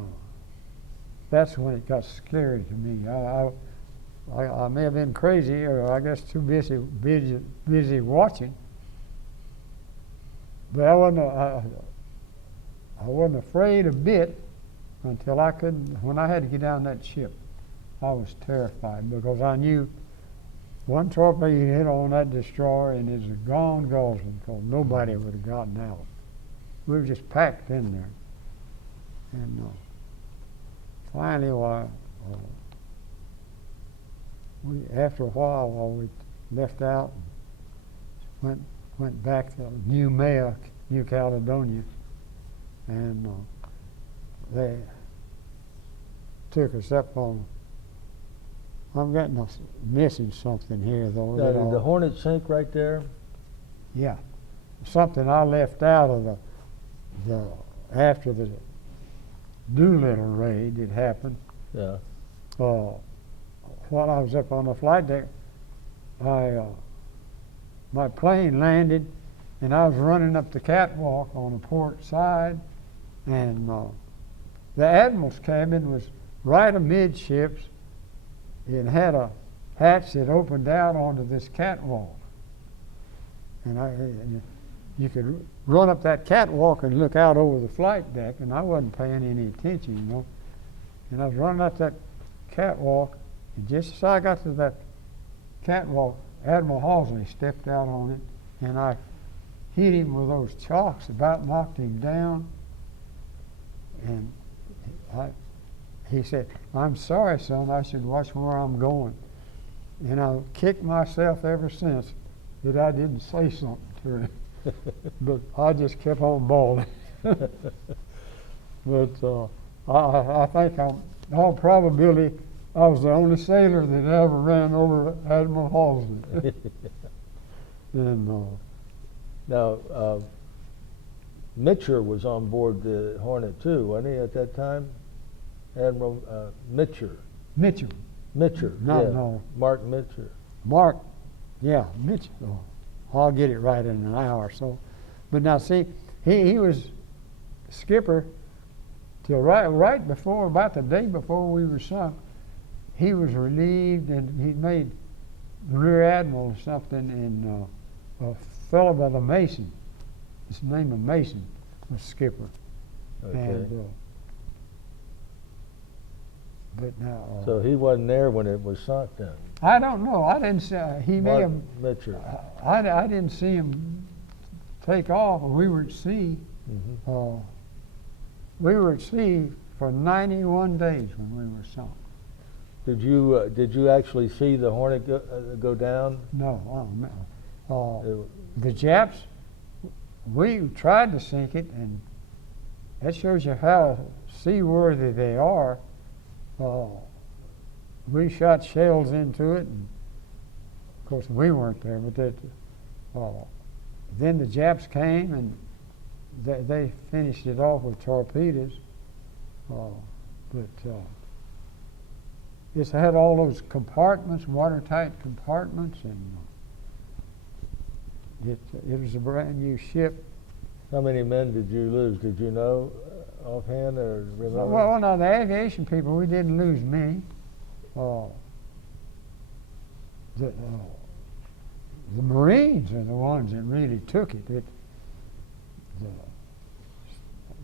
that's when it got scary to me. I may have been crazy, or I guess too busy watching, but I wasn't afraid a bit until when I had to get down that ship. I was terrified because I knew one torpedo hit on that destroyer and it's gone Gosling, because nobody would have gotten out. We were just packed in there. And finally, after a while, we left out and went back to New Caledonia, and they took us up on. I'm missing something here, though. Now, did the Hornet sink right there? Yeah, something I left out of after the Doolittle Raid had happened. Yeah. While I was up on the flight deck, my plane landed, and I was running up the catwalk on the port side, and the admiral's cabin was right amidships. It had a hatch that opened out onto this catwalk, and you could run up that catwalk and look out over the flight deck, and I wasn't paying any attention, you know. And I was running up that catwalk, and just as I got to that catwalk, Admiral Halsey stepped out on it, and I hit him with those chalks, about knocked him down, and he said, "I'm sorry, son, I should watch where I'm going." And I've kicked myself ever since that I didn't say something to him. But I just kept on bawling. But I think in all probability I was the only sailor that ever ran over Admiral Halsey. And Now, Mitcher was on board the Hornet too, wasn't he, at that time? Admiral Mitcher. Mitchell. Mitcher, No, yeah. no. Mark Mitcher. Mark, yeah, Mitchell. Oh, I'll get it right in an hour or so. But now, see, he was skipper till right before, about the day before we were sunk. He was relieved, and he made the rear admiral or something, and a fellow by the Mason, his name of Mason, was skipper. Okay. And, but now, So he wasn't there when it was sunk then? I don't know. I didn't see. He may Mark have. Mitcher. I didn't see him take off. We were at sea. Mm-hmm. We were at sea for 91 days when we were sunk. Did you actually see the Hornet go down? No, the Japs. We tried to sink it, and that shows you how seaworthy they are. We shot shells into it, and of course we weren't there. But then the Japs came, and they finished it off with torpedoes. It's had all those compartments, watertight compartments, and it was a brand new ship. How many men did you lose? Did you know offhand or remember? Well, no, the aviation people, we didn't lose many. The Marines are the ones that really took it.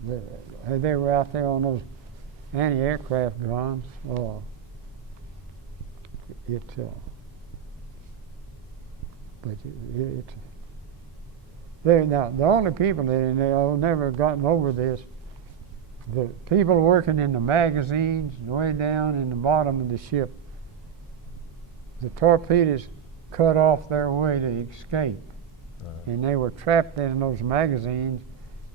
They were out there on those anti-aircraft guns. Now the only people that never gotten over this, the people working in the magazines, way down in the bottom of the ship, the torpedoes cut off their way to escape, and they were trapped in those magazines,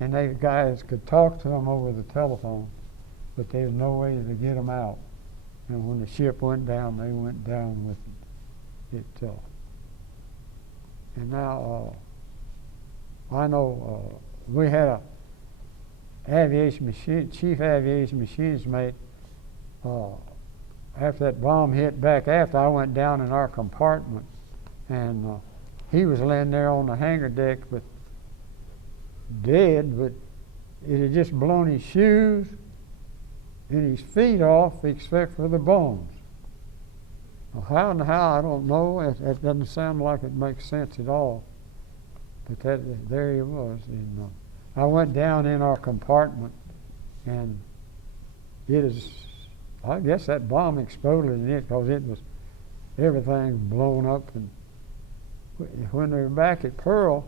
and they guys could talk to them over the telephone, but there was no way to get them out. And when the ship went down, they went down with it. And now I know we had a chief aviation machinist mate after that bomb hit back after, I went down in our compartment, and he was laying there on the hangar deck, but dead, but it had just blown his shoes and his feet off except for the bones. Well, how and how, I don't know. It doesn't sound like it makes sense at all. But there he was. And I went down in our compartment, and it is, I guess that bomb exploded in it because it was, everything blown up. And when we were back at Pearl,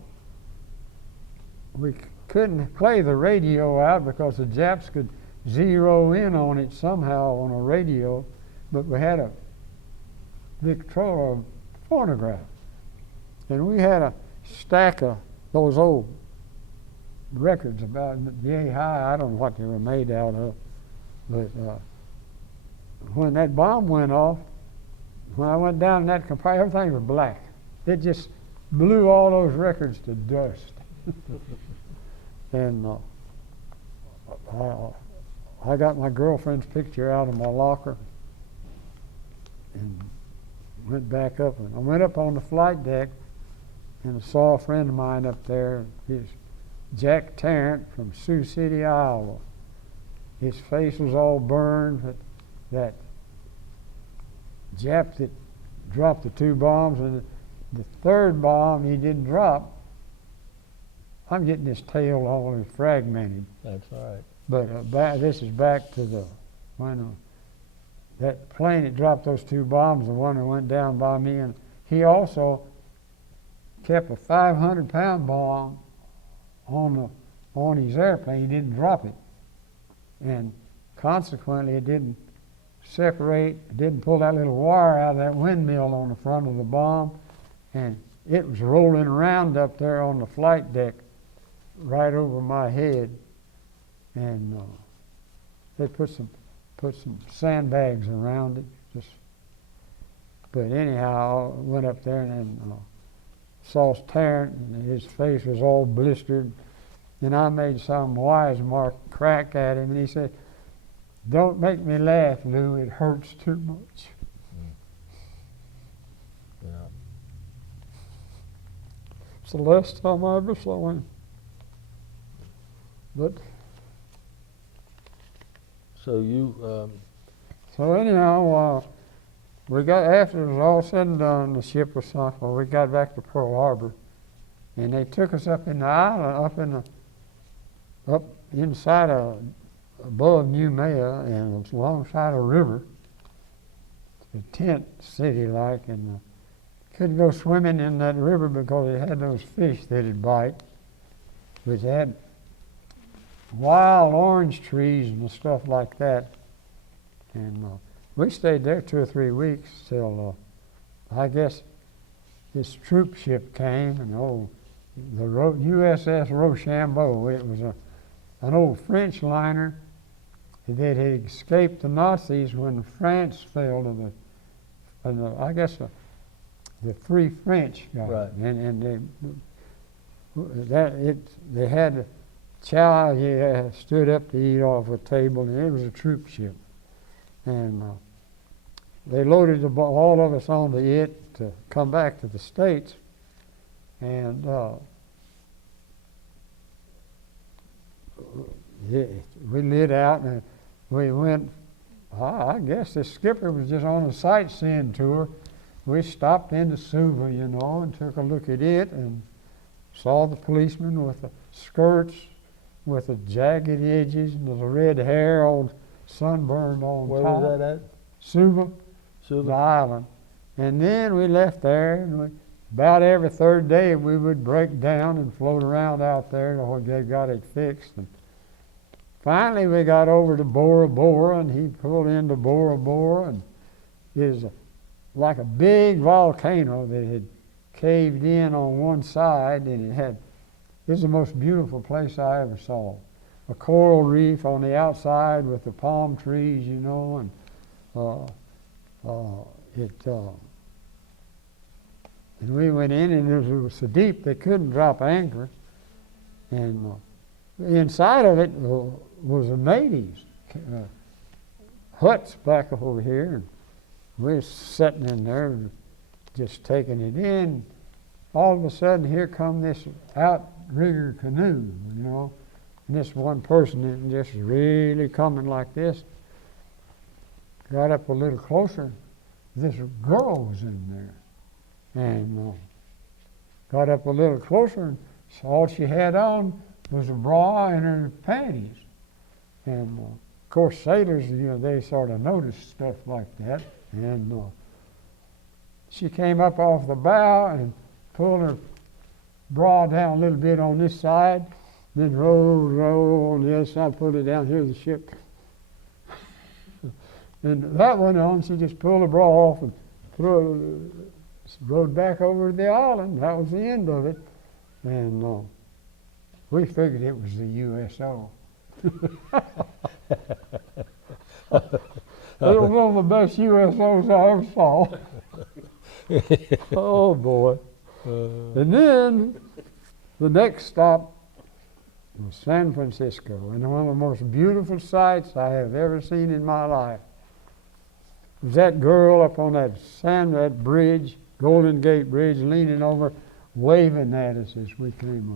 we couldn't play the radio out because the Japs could zero in on it somehow on a radio, but we had a Victrola phonograph, and we had a stack of those old records about yay high. I don't know what they were made out of, but when that bomb went off, when I went down in that compartment, everything was black. It just blew all those records to dust. And I got my girlfriend's picture out of my locker and went back up. And I went up on the flight deck and I saw a friend of mine up there. He's Jack Tarrant from Sioux City, Iowa. His face was all burned. That Jap that dropped the 2 bombs, and the 3rd bomb he didn't drop. I'm getting this tale all fragmented. That's all right. But this is back to when that plane that dropped those 2 bombs, the one that went down by me, and he also kept a 500-pound bomb on his airplane. He didn't drop it, and consequently, it didn't separate. It didn't pull that little wire out of that windmill on the front of the bomb, and it was rolling around up there on the flight deck, right over my head, and they put some sandbags around it. But anyhow, I went up there and saw Tarrant, and his face was all blistered, and I made some wise mark crack at him, and he said, "Don't make me laugh, Lou. It hurts too much." Yeah. It's the last time I ever saw him. But So you, so anyhow, we got, after it was all said and done, the ship was sunk. Well, we got back to Pearl Harbor, and they took us up in the island, up inside above Noumea, and it was alongside a river, a tent city like, and couldn't go swimming in that river because it had those fish that'd bite, which had wild orange trees and stuff like that. And we stayed there 2 or 3 weeks till I guess this troop ship came, and the U.S.S. Rochambeau. It was an old French liner that had escaped the Nazis when France fell to I guess the Free French guy. Right. And they had chow. You stood up to eat off a table, and it was a troop ship. And they loaded all of us onto it to come back to the States. And we lit out, and we went, I guess the skipper was just on a sightseeing tour. We stopped into Suva, and took a look at it, and saw the policeman with the skirts with the jagged edges and the red hair all sunburned on where top. was that at? Suva, the island. And then we left there, and about every 3rd day we would break down and float around out there until they got it fixed. And finally we got over to Bora Bora, and he pulled into Bora Bora, and it was like a big volcano that had caved in on one side, and it was the most beautiful place I ever saw. A coral reef on the outside with the palm trees, and and we went in, and it was so deep they couldn't drop anchor. And inside of it was the natives, huts back over here. we're sitting in there just taking it in. All of a sudden, here come this outrigger canoe, you know, and this one person is just really coming like this. Got up a little closer. This girl was in there, and got up a little closer, and all she had on was a bra and her panties. And of course, sailors, you know, they sort of notice stuff like that. And she came up off the bow and pulled her bra down a little bit on this side, then roll on the other side, pulled it down here to the ship. And that went on. She just pulled the bra off and rode back over to the island. That was the end of it. And we figured it was the U.S.O. It was one of the best USOs I ever saw. Oh boy. And then the next stop was San Francisco, and one of the most beautiful sights I have ever seen in my life was that girl up on that bridge, Golden Gate Bridge, leaning over, waving at us as we came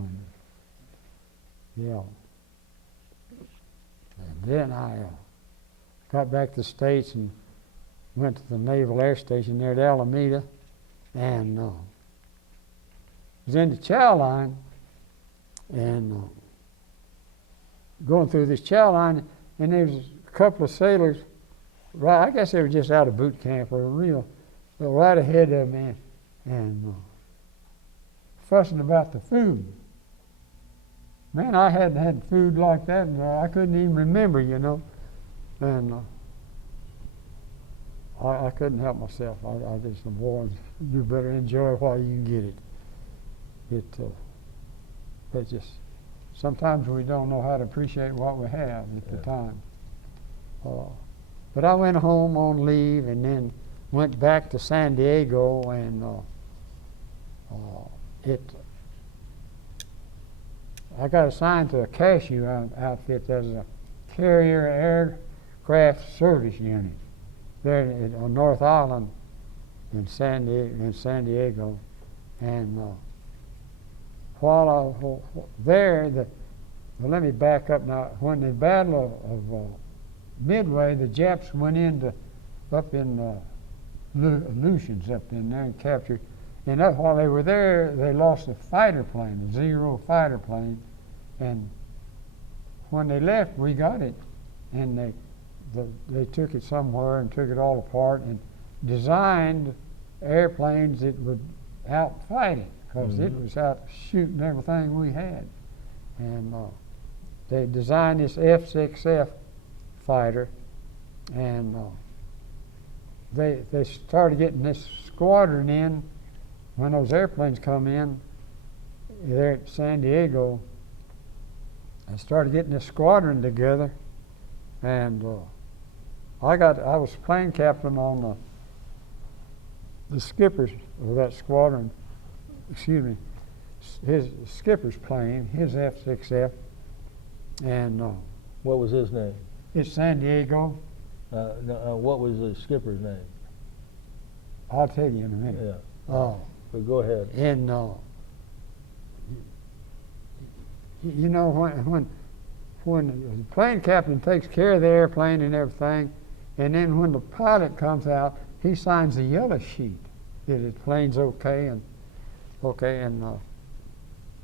under. Yeah. And then I got back to the States and went to the Naval Air Station there at Alameda, and was in the chow line, and going through this chow line, and there was a couple of sailors, right, I guess they were just out of boot camp or right ahead of me, and fussing about the food. Man, I hadn't had food like that, and I couldn't even remember, you know. And I couldn't help myself. I just said, boy, you better enjoy it while you can get it. It just, sometimes we don't know how to appreciate what we have at the time. But I went home on leave and then went back to San Diego, and I got assigned to a cashew outfit. There's a carrier aircraft service unit there on North Island in San Diego. And while I was there, well, let me back up now. When the Battle of Midway, the Japs went up in Aleutians up in there and captured. And while they were there, they lost a fighter plane, a Zero fighter plane. And when they left, we got it. And they took it somewhere and took it all apart and designed airplanes that would outfight it, because it was out shooting everything we had. And they designed this F-6F fighter, and they started getting this squadron in when those airplanes come in there at San Diego. I started getting this squadron together, and I was plane captain on the skipper's of that squadron. Excuse me, his skipper's plane, his F-6F, and What was his name? it's San Diego. What was the skipper's name? I'll tell you in a minute. Yeah. But go ahead. And you know, when the plane captain takes care of the airplane and everything, and then when the pilot comes out, he signs a yellow sheet that his plane's okay. And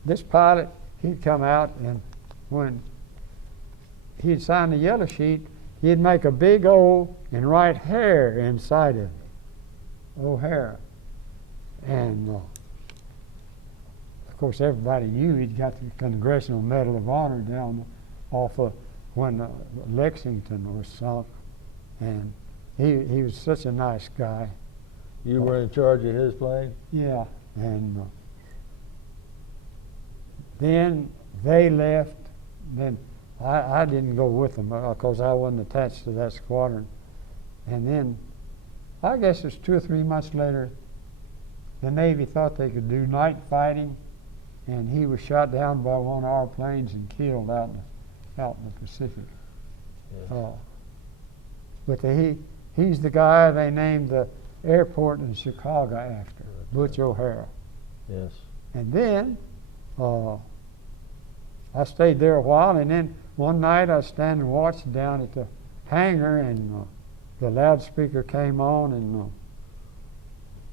this pilot, he'd come out, and when he'd sign the yellow sheet, he'd make a big O and write hair inside of it. O'Hara. And of course, everybody knew he'd got the Congressional Medal of Honor down off of when Lexington was sunk, and he was such a nice guy. You were in charge of his plane? Yeah, and then they left. Then I didn't go with them because I wasn't attached to that squadron. And then I guess it's 2 or 3 months later, the Navy thought they could do night fighting, and he was shot down by one of our planes and killed out in the Pacific. Yes. But he's the guy they named the airport in Chicago after, Butch O'Hara. Yes. And then I stayed there a while, and then one night I was standing watching down at the hangar, and the loudspeaker came on and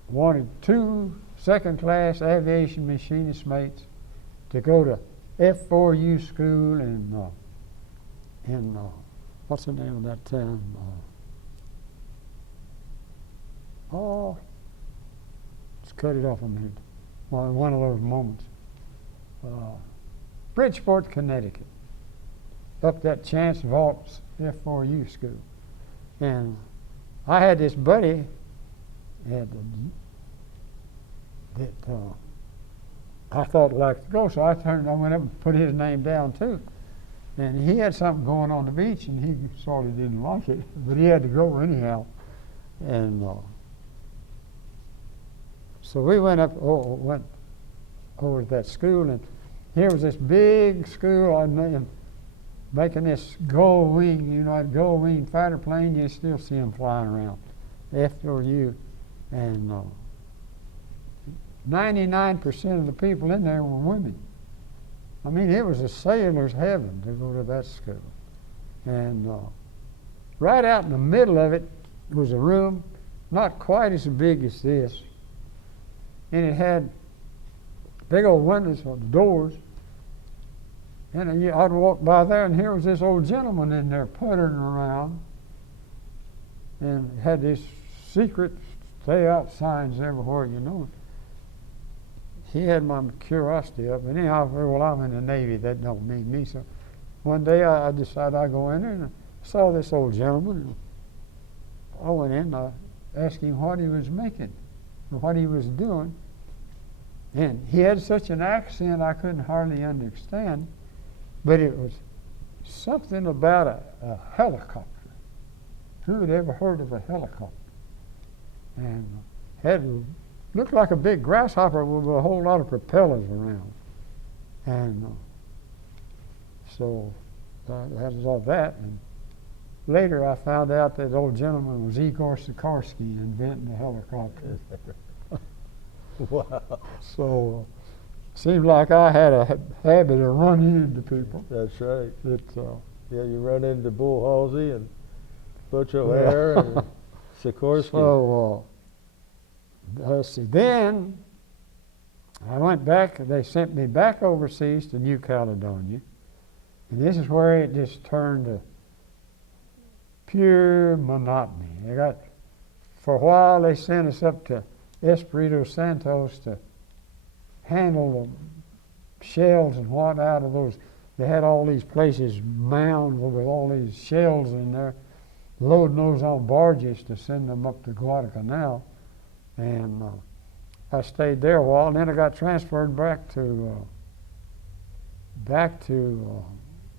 wanted 2 second-class aviation machinist mates to go to F4U school in what's the name of that town? Let's cut it off a minute. One of those moments. Bridgeport, Connecticut. Up that Chance Vaults F4U school. And I had this buddy that I thought liked to go, so I went up and put his name down too. And he had something going on the beach, and he sort of didn't like it, but he had to go anyhow. And so we went over to that school, and here was this big school and making this gull wing, you know, that gull wing fighter plane. You still see them flying around, F4U, and 99% of the people in there were women. I mean, it was a sailor's heaven to go to that school. And right out in the middle of it was a room not quite as big as this, and it had big old windows on the doors. And I'd walk by there, and here was this old gentleman in there puttering around, and had these secret stay-out signs everywhere, you know. He had my curiosity up, and anyhow, well, I'm in the Navy, that don't mean me. So one day I decided I'd go in there, and I saw this old gentleman, and I went in and I asked him what he was making and what he was doing. And he had such an accent I couldn't hardly understand, but it was something about a helicopter. Who had ever heard of a helicopter? And looked like a big grasshopper with a whole lot of propellers around. And so that was all that. And later I found out that old gentleman was Igor Sikorsky, inventing the helicopter. Wow. So seemed like I had a habit of running into people. That's right. Yeah, you run into Bull Halsey and Butch O'Hare and Sikorsky. So let's see. Then I went back. They sent me back overseas to New Caledonia, and this is where it just turned to pure monotony. For a while they sent us up to Espiritu Santos to handle the shells and what out of those. They had all these places mounded with all these shells in there, loading those on barges to send them up to Guadalcanal. And I stayed there a while, and then I got transferred back to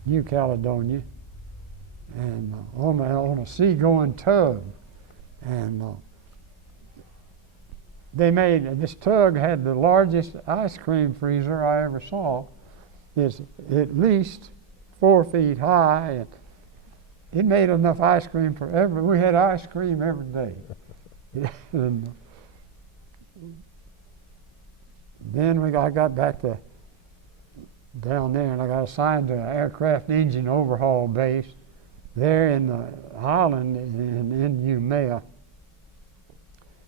New Caledonia, and on a seagoing tug. And this tug had the largest ice cream freezer I ever saw. It's at least 4 feet high, and it made enough ice cream for we had ice cream every day. And then I got back down there, and I got assigned to an aircraft engine overhaul base there in the island in Umea.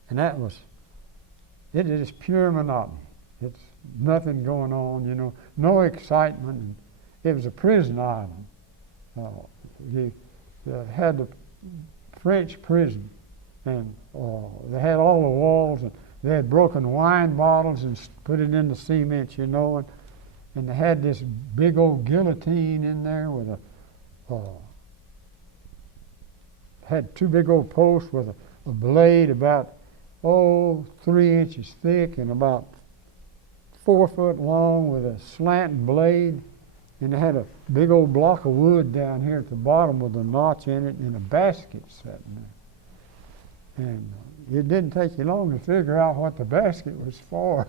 And it is pure monotony. It's nothing going on, you know, no excitement. And it was a prison island. You had the French prison, and they had all the walls, and they had broken wine bottles and put it in the cement, you know, and they had this big old guillotine in there with had 2 big old posts with a blade about 3 inches thick and about 4 foot long with a slanting blade, and they had a big old block of wood down here at the bottom with a notch in it and a basket sitting there. And it didn't take you long to figure out what the basket was for.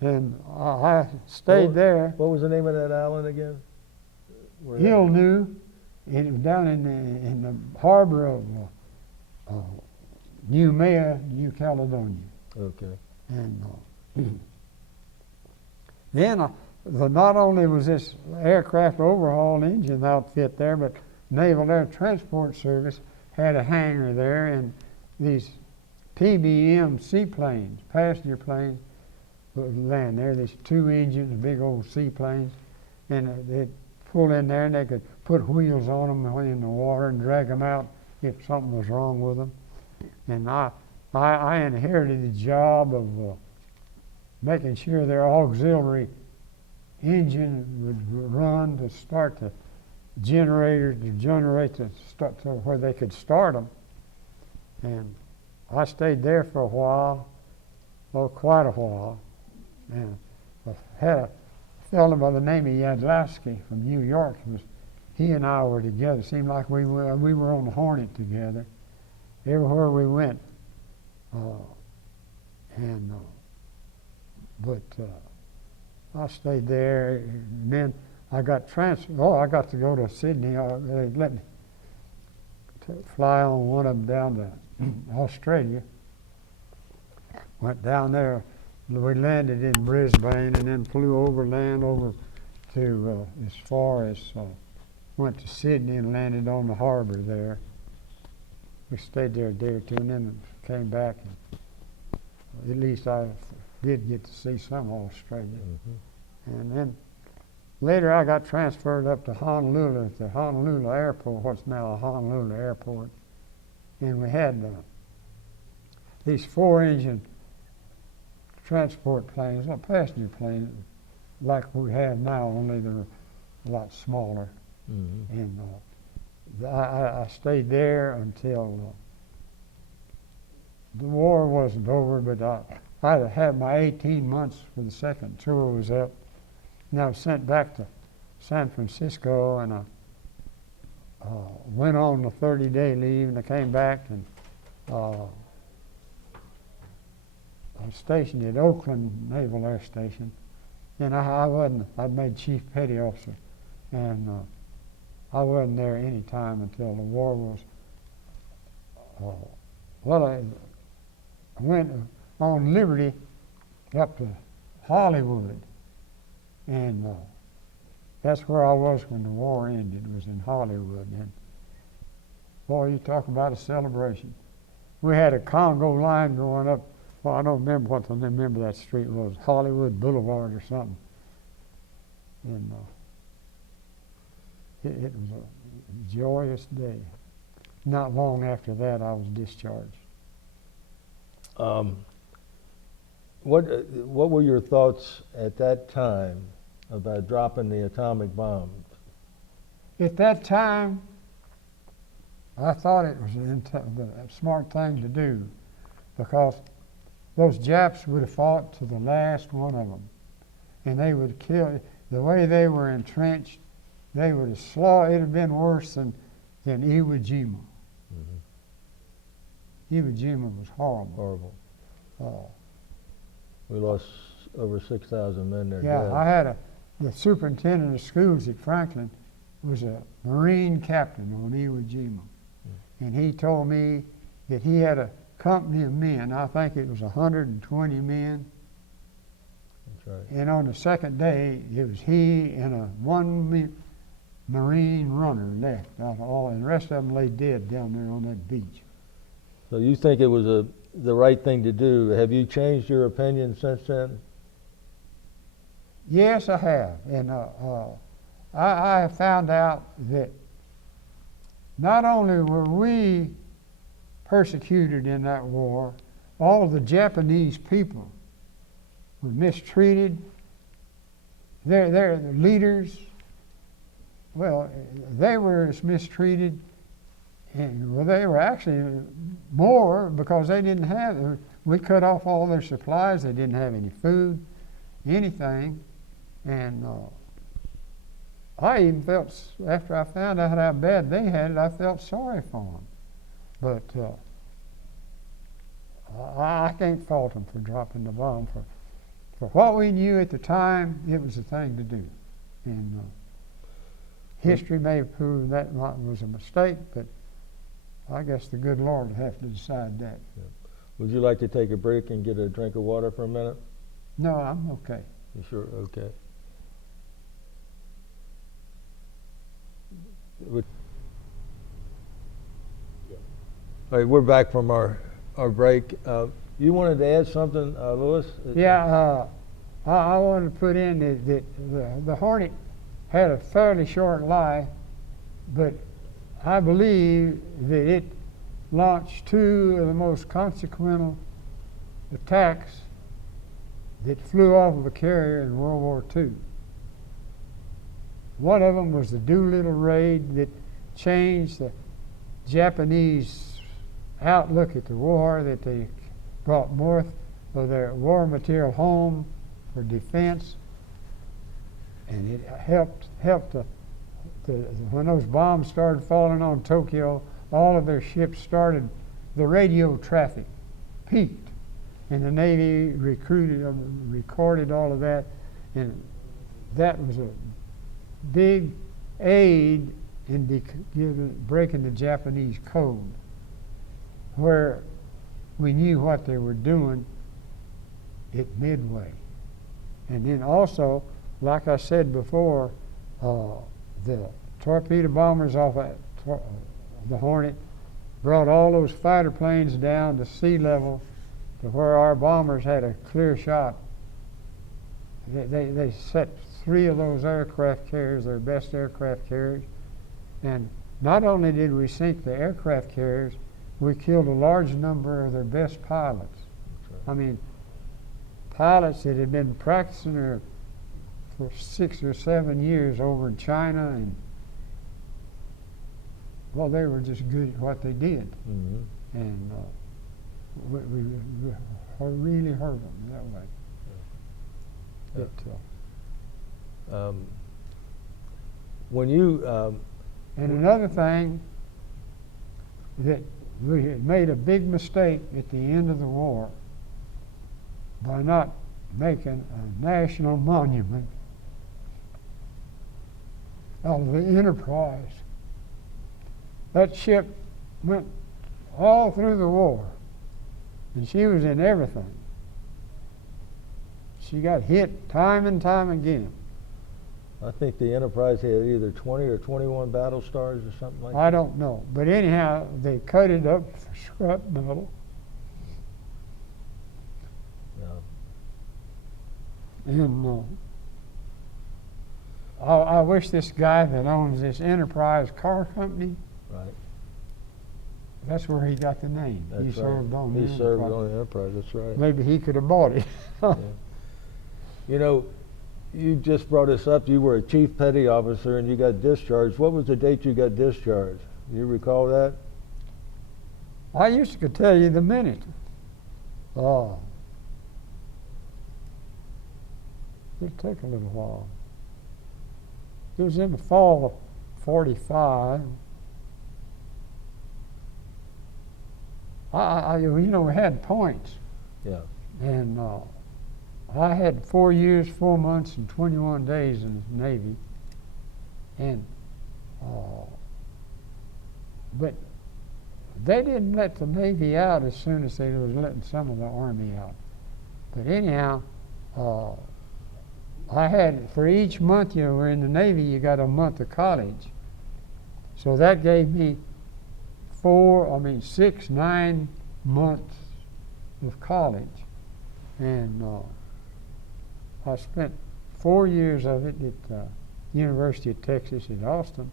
And I stayed there. What was the name of that island again? Ilnu. It was down in the harbor of New Caledonia. Okay. And then not only was this aircraft overhaul engine outfit there, but Naval Air Transport Service had a hangar there, and these PBM seaplanes, passenger planes, would land there. These two engines, big old seaplanes, and they'd pull in there, and they could put wheels on them in the water and drag them out if something was wrong with them. And I inherited the job of making sure their auxiliary engine would run to start the generator to generate to start to where they could start them. And I stayed there for a while, quite a while, and I had a fellow by the name of Yadlowski from New York. He and I were together. Seemed like we were on the Hornet together, everywhere we went. But I stayed there, and then I got transferred. I got to go to Sydney. They let me fly on one of them down to Australia. Went down there. We landed in Brisbane and then flew overland over to as far as went to Sydney and landed on the harbor there. We stayed there a day or two and then came back. And at least I did get to see some of Australia. Mm-hmm. And then later I got transferred up to Honolulu, at the Honolulu Airport, what's now a Honolulu Airport. And we had these 4-engine transport planes, passenger planes, like we have now, only they're a lot smaller. Mm-hmm. And I stayed there until the war wasn't over, but I had my 18 months for the second tour was up, and I was sent back to San Francisco, and I went on a 30-day leave, and I came back, and I was stationed at Oakland Naval Air Station, and I'd made Chief Petty Officer, and I wasn't there any time until the war was, I went on Liberty up to Hollywood, and that's where I was when the war ended, was in Hollywood. And boy, you talk about a celebration. We had a Congo line going up. Well, I don't remember what the name of that street was, Hollywood Boulevard or something. And it was a joyous day. Not long after that, I was discharged. What were your thoughts at that time about dropping the atomic bomb? At that time, I thought it was a smart thing to do, because those Japs would have fought to the last one of them, and they would kill. The way they were entrenched, they would have slaughtered. It would have been worse than Iwo Jima. Mm-hmm. Iwo Jima was horrible. Horrible. We lost over 6,000 men there. Yeah, dead. I had the superintendent of schools at Franklin was a Marine captain on Iwo Jima, and he told me that he had a company of men. I think it was 120 men. That's right. And on the second day, it was he and one Marine runner left. And the rest of them lay dead down there on that beach. So you think it was the right thing to do? Have you changed your opinion since then? Yes, I have. And I found out that not only were we persecuted in that war, all of the Japanese people were mistreated. Their leaders, well, they were as mistreated, and well, they were actually more, because they didn't have. We cut off all their supplies. They didn't have any food, anything, and I even felt, after I found out how bad they had it, I felt sorry for them. But I can't fault them for dropping the bomb. For what we knew at the time, it was the thing to do. And History may have proved that was a mistake, but I guess the good Lord would have to decide that. Would you like to take a break and get a drink of water for a minute? No, I'm okay. You sure? Okay. All right, we're back from our break. You wanted to add something, Louis? Yeah, I wanted to put in that the Hornet had a fairly short life, but I believe that it launched two of the most consequential attacks that flew off of a carrier in World War II. One of them was the Doolittle Raid that changed the Japanese outlook at the war, that they brought more of their war material home for defense, and it helped when those bombs started falling on Tokyo, all of their ships started, the radio traffic peaked, and the Navy recorded all of that, and that was a big aid in breaking the Japanese code, where we knew what they were doing at Midway. And then also, like I said before, the torpedo bombers off the Hornet brought all those fighter planes down to sea level to where our bombers had a clear shot. They set 3 of those aircraft carriers, their best aircraft carriers, and not only did we sink the aircraft carriers, we killed a large number of their best pilots. I mean, pilots that had been practicing for 6 or 7 years over in China, and well, they were just good at what they did. Mm-hmm. And we really hurt them that way. Yeah. When you and another thing, that we had made a big mistake at the end of the war by not making a national monument out of the Enterprise. That ship went all through the war, and she was in everything. She got hit time and time again. I think the Enterprise had either 20 or 21 battle stars or something like that. I don't know, but anyhow, they cut it up for scrap metal. Yeah. And I wish this guy that owns this Enterprise car company, Right. that's where he got the name. That's He right. served on the He served Enterprise. on the Enterprise. That's right. Maybe he could have bought it. Yeah. You know, you just brought us up. You were a chief petty officer and you got discharged. What was the date you got discharged? Do you recall that? I used to tell you the minute. It'll take a little while. It was in the fall of '45. We had points, Yeah. and I had 4 years, 4 months, and 21 days in the Navy, and but they didn't let the Navy out as soon as they was letting some of the Army out. But anyhow, I had, for each month you were in the Navy, you got a month of college. So that gave me 6, 9 months of college. And I spent 4 years of it at University of Texas at Austin.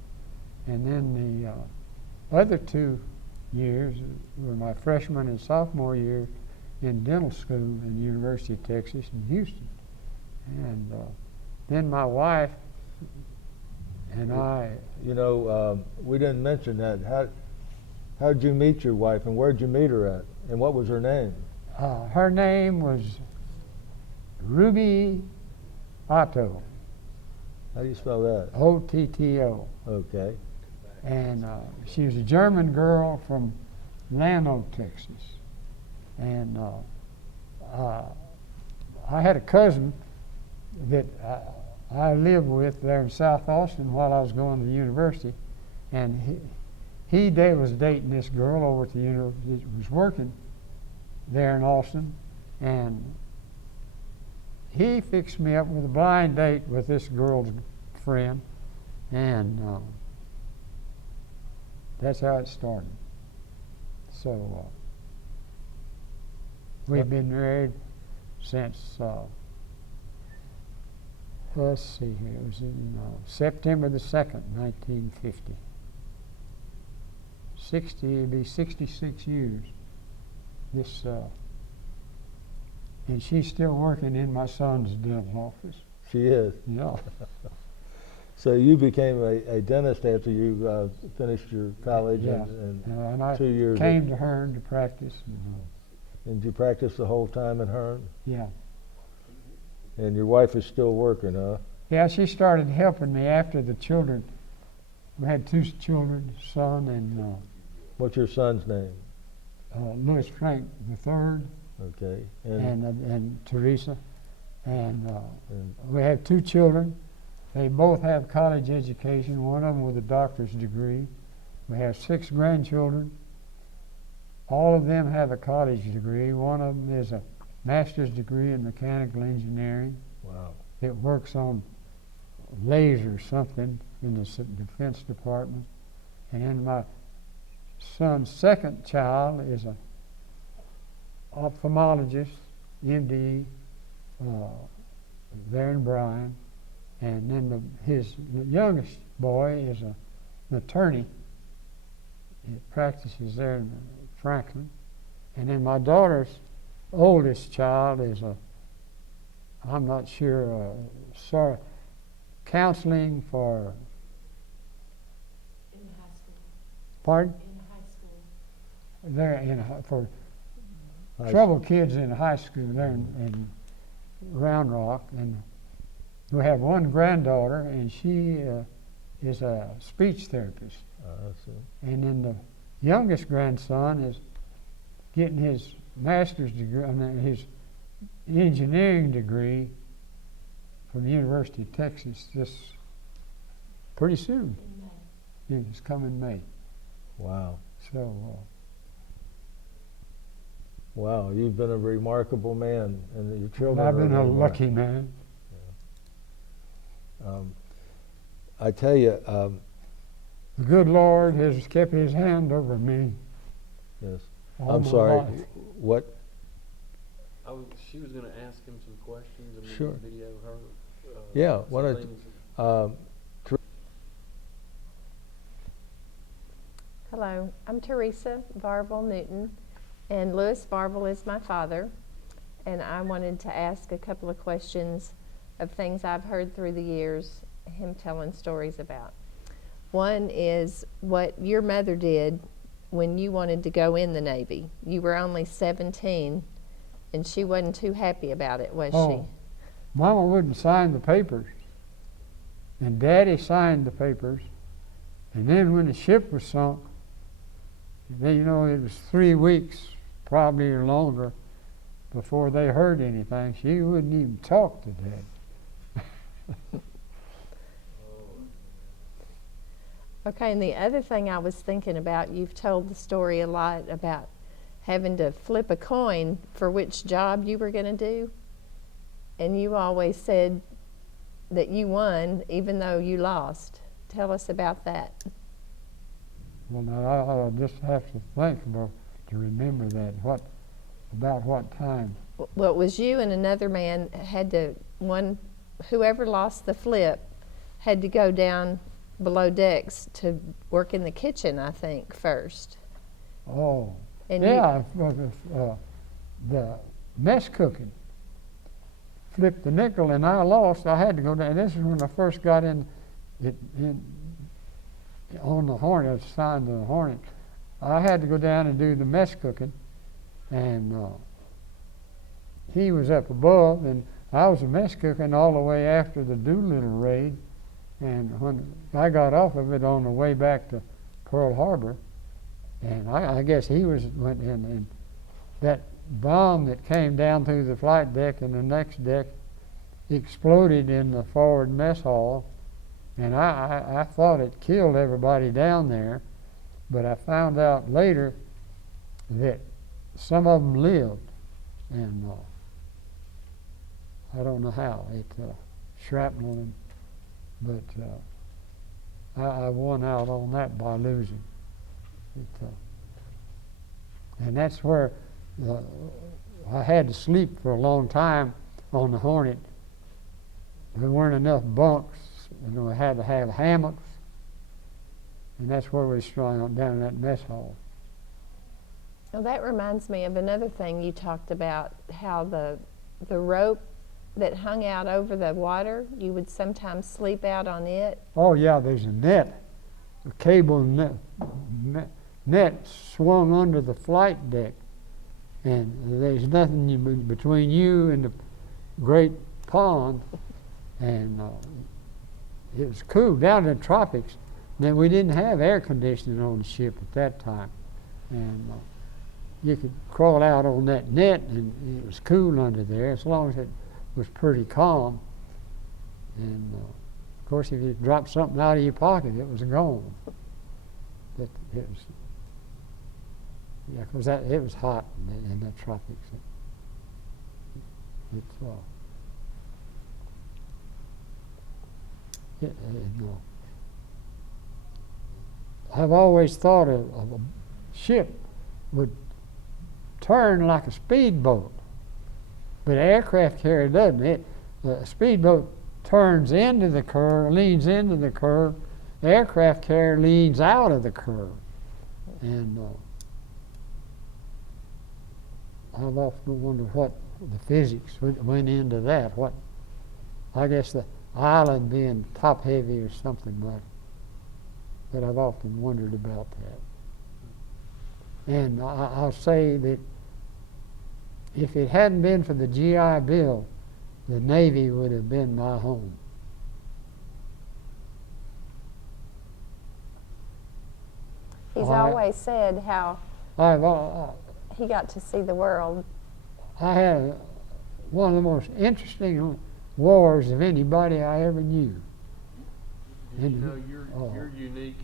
And then the other 2 years were my freshman and sophomore year in dental school in the University of Texas in Houston. And then my wife and I... You know, we didn't mention that. How'd you meet your wife, and where'd you meet her at, and what was her name? Her name was Ruby Otto. How do you spell that? O-T-T-O. Okay. And she was a German girl from Lano, Texas. And I had a cousin that I lived with there in South Austin while I was going to the university, and he was dating this girl over at the university, was working there in Austin, and he fixed me up with a blind date with this girl's friend, and that's how it started. So we've been married since, let's see here, it was in September the 2nd, 1950. It'd be 66 years. This, and she's still working in my son's dental office. She is. Yeah. So you became a dentist after you finished your college Yeah. and I 2 years. came to Hearn to practice. And you practiced the whole time in Hearn? Yeah. And your wife is still working, huh? Yeah, she started helping me after the children. We had 2 children, son and What's your son's name? Louis Frank III Okay. and Teresa. And and we have 2 children. They both have college education, one of them with a doctor's degree. We have 6 grandchildren. All of them have a college degree. One of them is a master's degree in mechanical engineering. wow. It works on laser something in the Defense Department. And then my son's second child is a ophthalmologist, MD, there in Bryan. And then his youngest boy is an attorney. He practices there in Franklin. And then my daughter's oldest child is I'm not sure, counseling for. In high school. Pardon? In high school. They're for High troubled kids in high school there in Round Rock. And we have one granddaughter, and she is a speech therapist. I see. And then the youngest grandson is getting his master's degree, his engineering degree from the University of Texas this pretty soon. In May. It's coming May. Wow. So, Wow, you've been a remarkable man, and your children I've been are a remarkable. lucky man. I tell you, The good Lord has kept his hand over me. yes. all I'm my sorry. life. What? She was going to ask him some questions. I mean, Sure. Video her. Yeah, some why don't things. Hello, I'm Teresa Varvel Newton, and Louis Varvel is my father. And I wanted to ask a couple of questions of things I've heard through the years, him telling stories about. One is what your mother did when you wanted to go in the Navy. You were only 17, and she wasn't too happy about it, was Oh, Mama wouldn't sign the papers, and Daddy signed the papers. And then when the ship was sunk, then, you know, it was 3 weeks, probably or longer, before they heard anything. She wouldn't even talk to Dad. Okay, and the other thing I was thinking about, you've told the story a lot about having to flip a coin for which job you were going to do. And you always said that you won even though you lost. Tell us about that. Well, now I'll just have to think to remember that. About what time? Well, it was you and another man had to, whoever lost the flip had to go down below decks to work in the kitchen, I think, first. Oh, And yeah, the mess cooking. Flipped the nickel and I lost. I had to go down. This is when I first got on the Hornet, assigned to the Hornet. I had to go down and do the mess cooking, and he was up above, and I was a mess cooking all the way after the Doolittle Raid. And when I got off of it on the way back to Pearl Harbor, and I guess he went in, and that bomb that came down through the flight deck and the next deck exploded in the forward mess hall, and I thought it killed everybody down there, but I found out later that some of them lived, and I don't know how it shrapnel them, but I won out on that by losing. And that's where I had to sleep for a long time on the Hornet. There weren't enough bunks, and we had to have hammocks, and that's where we strung out down in that mess hall. Well, that reminds me of another thing you talked about, how the rope that hung out over the water, you would sometimes sleep out on it. Oh yeah, there's a net, a cable net swung under the flight deck, and there's nothing between you and the great pond, and it was cool down in the tropics. Then we didn't have air conditioning on the ship at that time, and you could crawl out on that net, and it was cool under there as long as it was pretty calm. And of course, if you dropped something out of your pocket, it was gone. But it was, yeah, because it was hot in the tropics. I've always thought of a ship would turn like a speedboat, but an aircraft carrier doesn't. A speedboat turns into the curve, leans into the curve. The aircraft carrier leans out of the curve, and I've often wondered what the physics went into that. What, I guess the island being top heavy or something, but I've often wondered about that. And I'll say that if it hadn't been for the GI Bill, the Navy would have been my home. He's always said how he got to see the world. I had one of the most interesting wars of anybody I ever knew. Did you know you're unique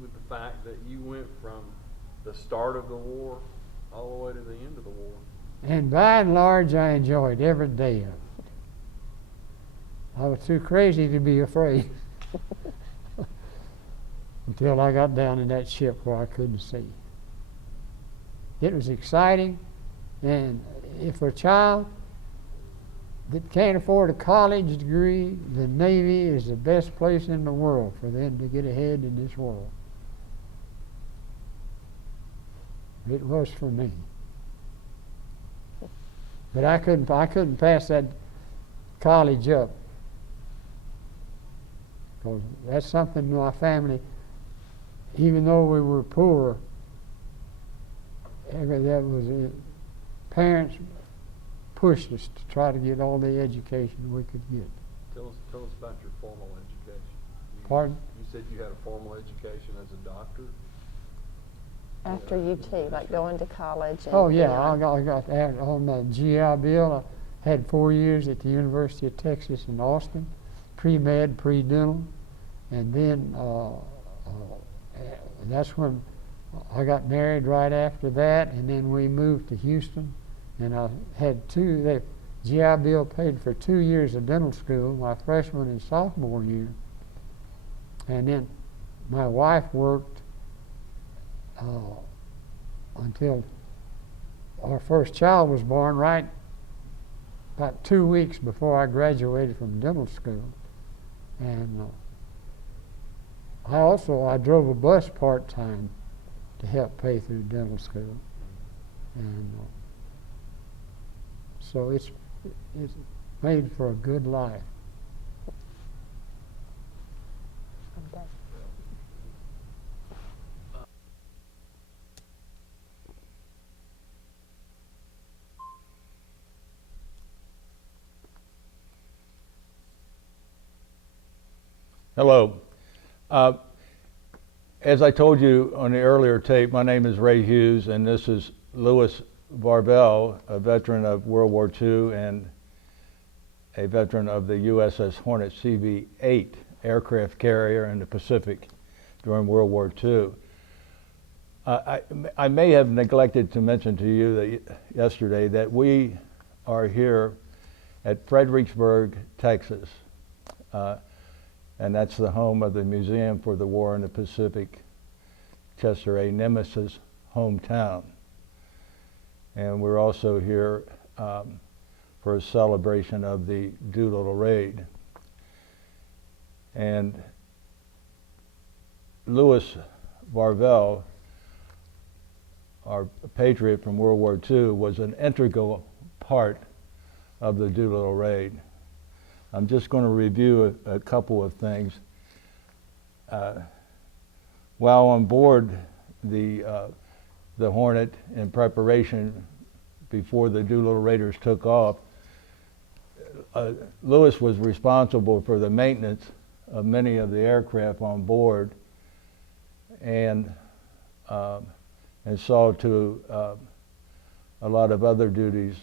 with the fact that you went from the start of the war all the way to the end of the war? And by and large, I enjoyed every day of it. I was too crazy to be afraid until I got down in that ship where I couldn't see. It was exciting, and if for a child that can't afford a college degree, the Navy is the best place in the world for them to get ahead in this world. It was for me. But I couldn't pass that college up, because that's something my family, even though we were poor, parents pushed us to try to get all the education we could get. Tell us about your formal education. Pardon? You said you had a formal education as a doctor? After UT, like going to college. And Oh yeah, I got on the GI Bill. I had 4 years at the University of Texas in Austin, pre-med, pre-dental, and then that's when I got married right after that, and then we moved to Houston, and I had the GI Bill paid for 2 years of dental school, my freshman and sophomore year, and then my wife worked until our first child was born, right about 2 weeks before I graduated from dental school. And I drove a bus part-time to help pay through dental school. And so it's made for a good life. Okay. Hello. As I told you on the earlier tape, my name is Ray Hughes, and this is Louis. Varvel, a veteran of World War II, and a veteran of the USS Hornet CV-8 aircraft carrier in the Pacific during World War II. I may have neglected to mention to you that yesterday that we are here at Fredericksburg, Texas, and that's the home of the Museum for the War in the Pacific, Chester A. Nemes's hometown. And we're also here for a celebration of the Doolittle Raid. And Louis Varvel, our patriot from World War II, was an integral part of the Doolittle Raid. I'm just going to review a couple of things. While on board the Hornet in preparation before the Doolittle Raiders took off, Louis was responsible for the maintenance of many of the aircraft on board, and saw to a lot of other duties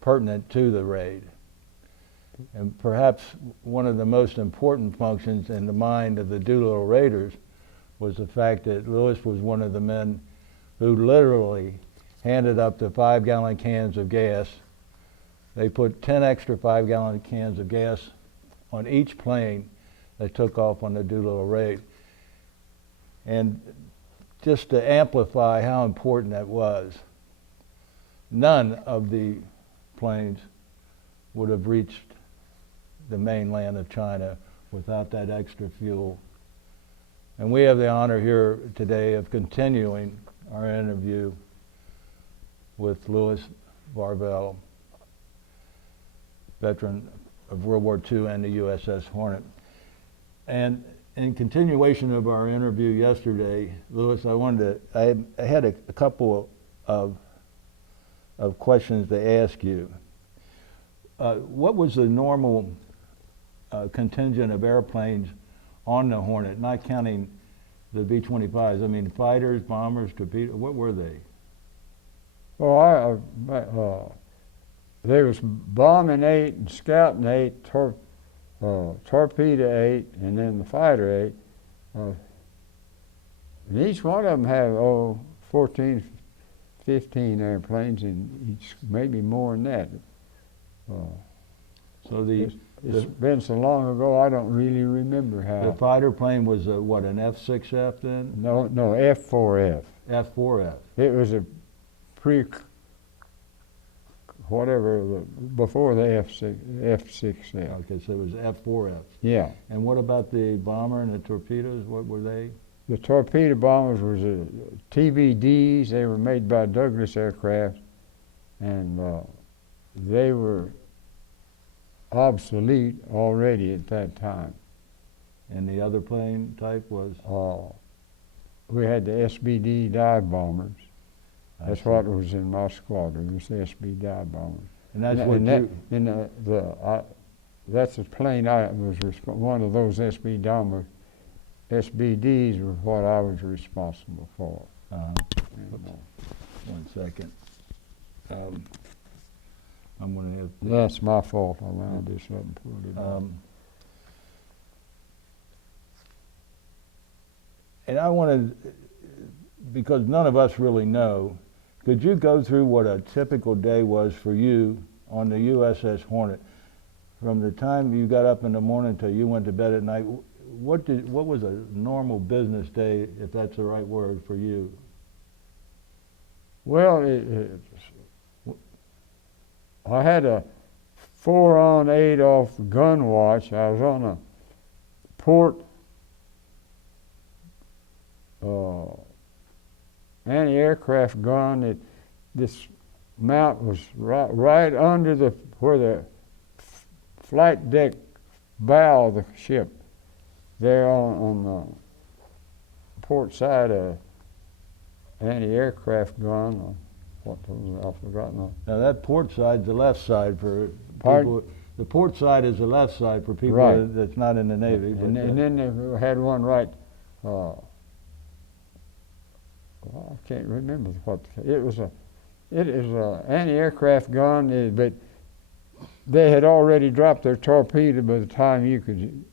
pertinent to the raid. And perhaps one of the most important functions in the mind of the Doolittle Raiders was the fact that Louis was one of the men who literally handed up the 5-gallon cans of gas. They put 10 extra 5-gallon cans of gas on each plane that took off on the Doolittle Raid. And just to amplify how important that was, none of the planes would have reached the mainland of China without that extra fuel. And we have the honor here today of continuing our interview with Louis Varvel, veteran of World War II and the USS Hornet. And in continuation of our interview yesterday, Louis, I had a couple of questions to ask you. What was the normal contingent of airplanes on the Hornet, not counting the B-25s? I mean, fighters, bombers, torpedoes, what were they? Well, there was bombing 8 and scouting 8, torpedo 8, and then the fighter 8. And each one of them had 14, 15 airplanes, and each maybe more than that. So it's been so long ago, I don't really remember how. The fighter plane was what, an F-6F then? No, F-4F. F-4F. It was a before the F-6F. Okay, so it was F-4F. Yeah. And what about the bomber and the torpedoes? What were they? The torpedo bombers was TVDs. They were made by Douglas Aircraft, and they were obsolete already at that time. And the other plane type was? We had the SBD dive bombers. That's what was in my squadron, was the SB dive bombers. And that's that's the plane I was one of those SBDs was what I was responsible for. One second. I'm going to have. That's my fault. I wound this up and pulled it off. And I wanted, because none of us really know, could you go through what a typical day was for you on the USS Hornet? From the time you got up in the morning till you went to bed at night, what was a normal business day, if that's the right word, for you? Well, I had a 4-on, 8-off gun watch. I was on a port anti-aircraft gun. This mount was right under where the flight deck bow of the ship, there on the port side, anti-aircraft gun. I've forgotten. Now that port side's the left side for Pardon? people. The port side is the left side for people Right. that's not in the Navy. And then they had one right. I can't remember what it was. It is an anti-aircraft gun, but they had already dropped their torpedo by the time you could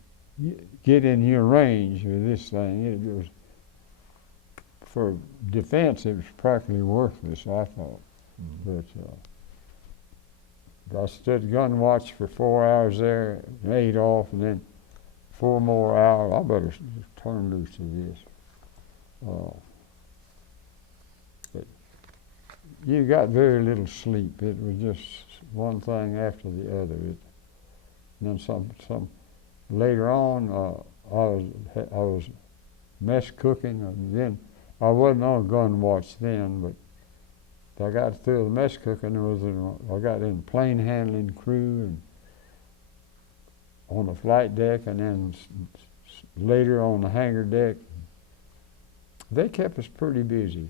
get in your range with this thing. It was, for defense, it was practically worthless, I thought. But I stood gun watch for 4 hours there, and ate off, and then 4 more hours. I better turn loose of this. But you got very little sleep. It was just one thing after the other. And then some later on, I was mess cooking, and then I wasn't on gun watch then, but I got through the mess cooking. I got in the plane handling crew and on the flight deck, and then later on the hangar deck. They kept us pretty busy.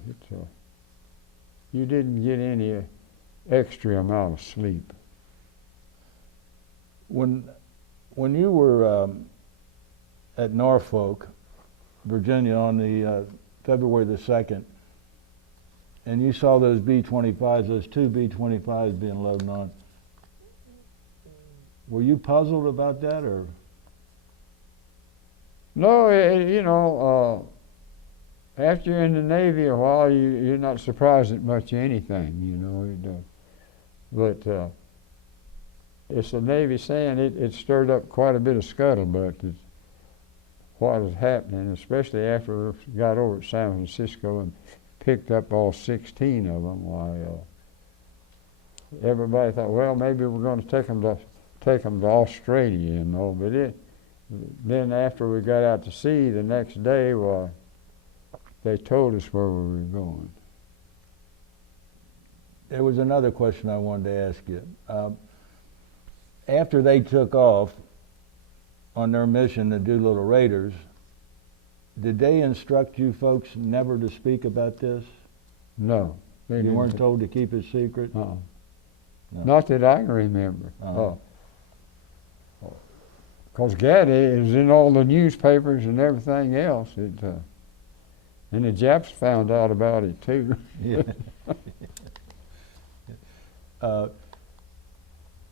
You didn't get any extra amount of sleep. When you were at Norfolk, Virginia, on the February the 2nd, and you saw those B-25s, those 2 B-25s being loaded on, were you puzzled about that, or? No, after you're in the Navy a while, you're not surprised at much anything, But it's the Navy saying it stirred up quite a bit of scuttlebutt. What was happening, especially after we got over at San Francisco and picked up all 16 of them. Why, everybody thought, well, maybe we're going to take them to Australia, But then after we got out to sea the next day, they told us where we were going. There was another question I wanted to ask you. After they took off on their mission, the Doolittle Raiders, did they instruct you folks never to speak about this? No. You weren't told to keep it secret? No. No. Not that I can remember. Uh-huh. Because Gaddy is in all the newspapers and everything else. And the Japs found out about it too. Yeah.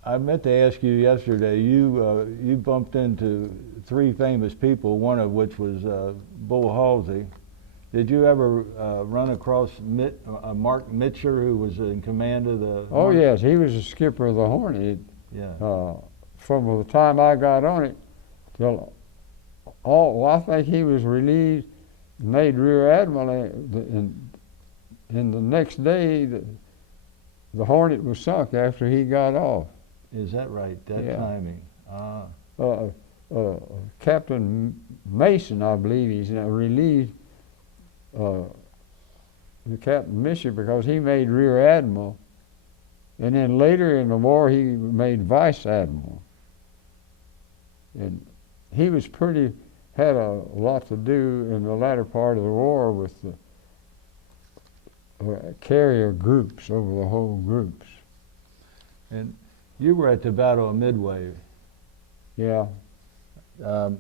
I meant to ask you yesterday, you bumped into 3 famous people, one of which was Bull Halsey. Did you ever run across Mark Mitcher, who was in command of the... Oh yes, he was the skipper of the Hornet. Yeah. From the time I got on it till I think he was relieved, made Rear Admiral, and the next day the Hornet was sunk after he got off. Is that right? That Yeah. timing. Captain Mason, I believe, he's now relieved the Captain Mitchell because he made Rear Admiral, and then later in the war he made Vice Admiral. And he had a lot to do in the latter part of the war with the carrier groups over the whole groups. And you were at the Battle of Midway. Yeah. Can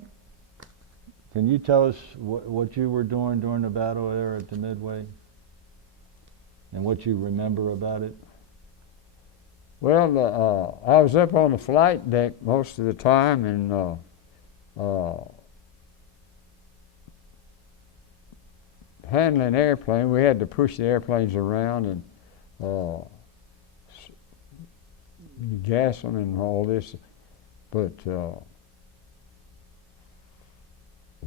you tell us what you were doing during the battle there at the Midway? And what you remember about it? Well, I was up on the flight deck most of the time, and handling airplane. We had to push the airplanes around and gas them and all this, but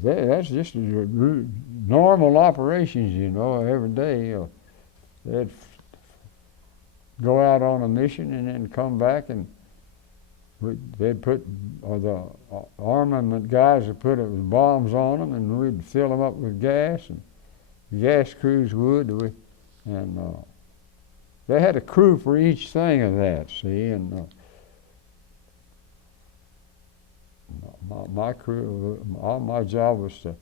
that's just normal operations, every day. They'd go out on a mission and then come back, and they'd put the armament guys would put bombs on them, and we'd fill them up with gas, and gas crews would, and they had a crew for each thing of that, see, and my crew, all my job was to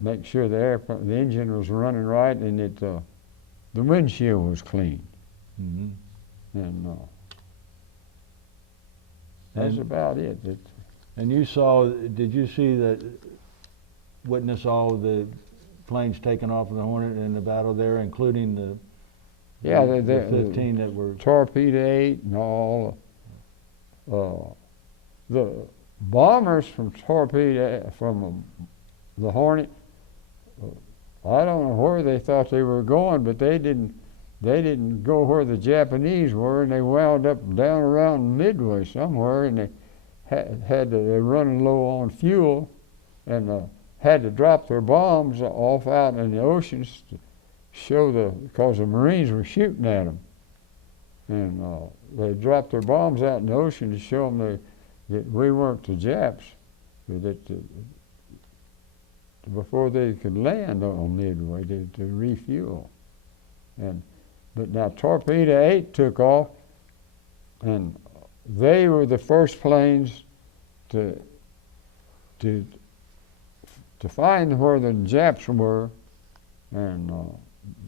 make sure the engine was running right and the windshield was clean. Mm-hmm. And that's about it. And did you witness all of the planes taken off of the Hornet in the battle there, including the 15 that were... Torpedo 8 and all. the bombers from the Hornet, I don't know where they thought they were going, but they didn't go where the Japanese were, and they wound up down around Midway somewhere, and they they're running low on fuel, and had to drop their bombs off out in the oceans to show because the Marines were shooting at them, and they dropped their bombs out in the ocean to show them that we weren't the Japs, before they could land on Midway to refuel. But now Torpedo 8 took off, and they were the first planes to find where the Japs were, and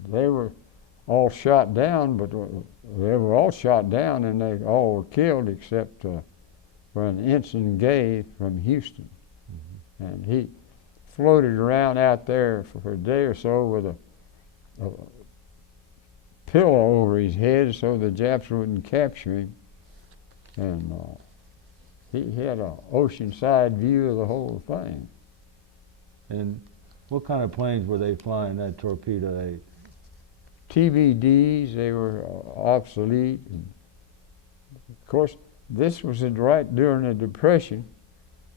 they were all shot down, but they were all shot down, and they all were killed except for an Ensign Gay from Houston. Mm-hmm. And he floated around out there for a day or so with a pillow over his head so the Japs wouldn't capture him. And he had an oceanside view of the whole thing. And what kind of planes were they flying, that Torpedo 8? TVDs, they were obsolete. And of course, this was right during the Depression,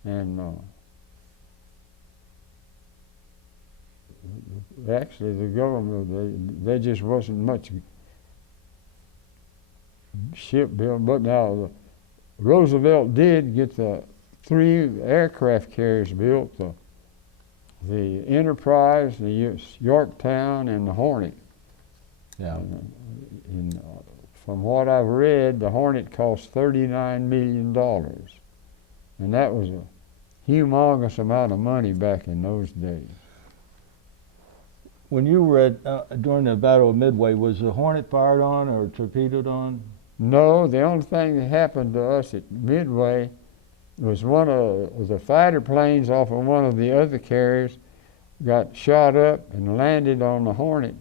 and actually the government, they just wasn't much shipbuilding. But now Roosevelt did get the 3 aircraft carriers built, the Enterprise, the Yorktown, and the Hornet. Yeah. And from what I've read, the Hornet cost $39 million. And that was a humongous amount of money back in those days. When you were at, during the Battle of Midway, was the Hornet fired on or torpedoed on? No, the only thing that happened to us at Midway was one of the fighter planes off of one of the other carriers got shot up and landed on the Hornet.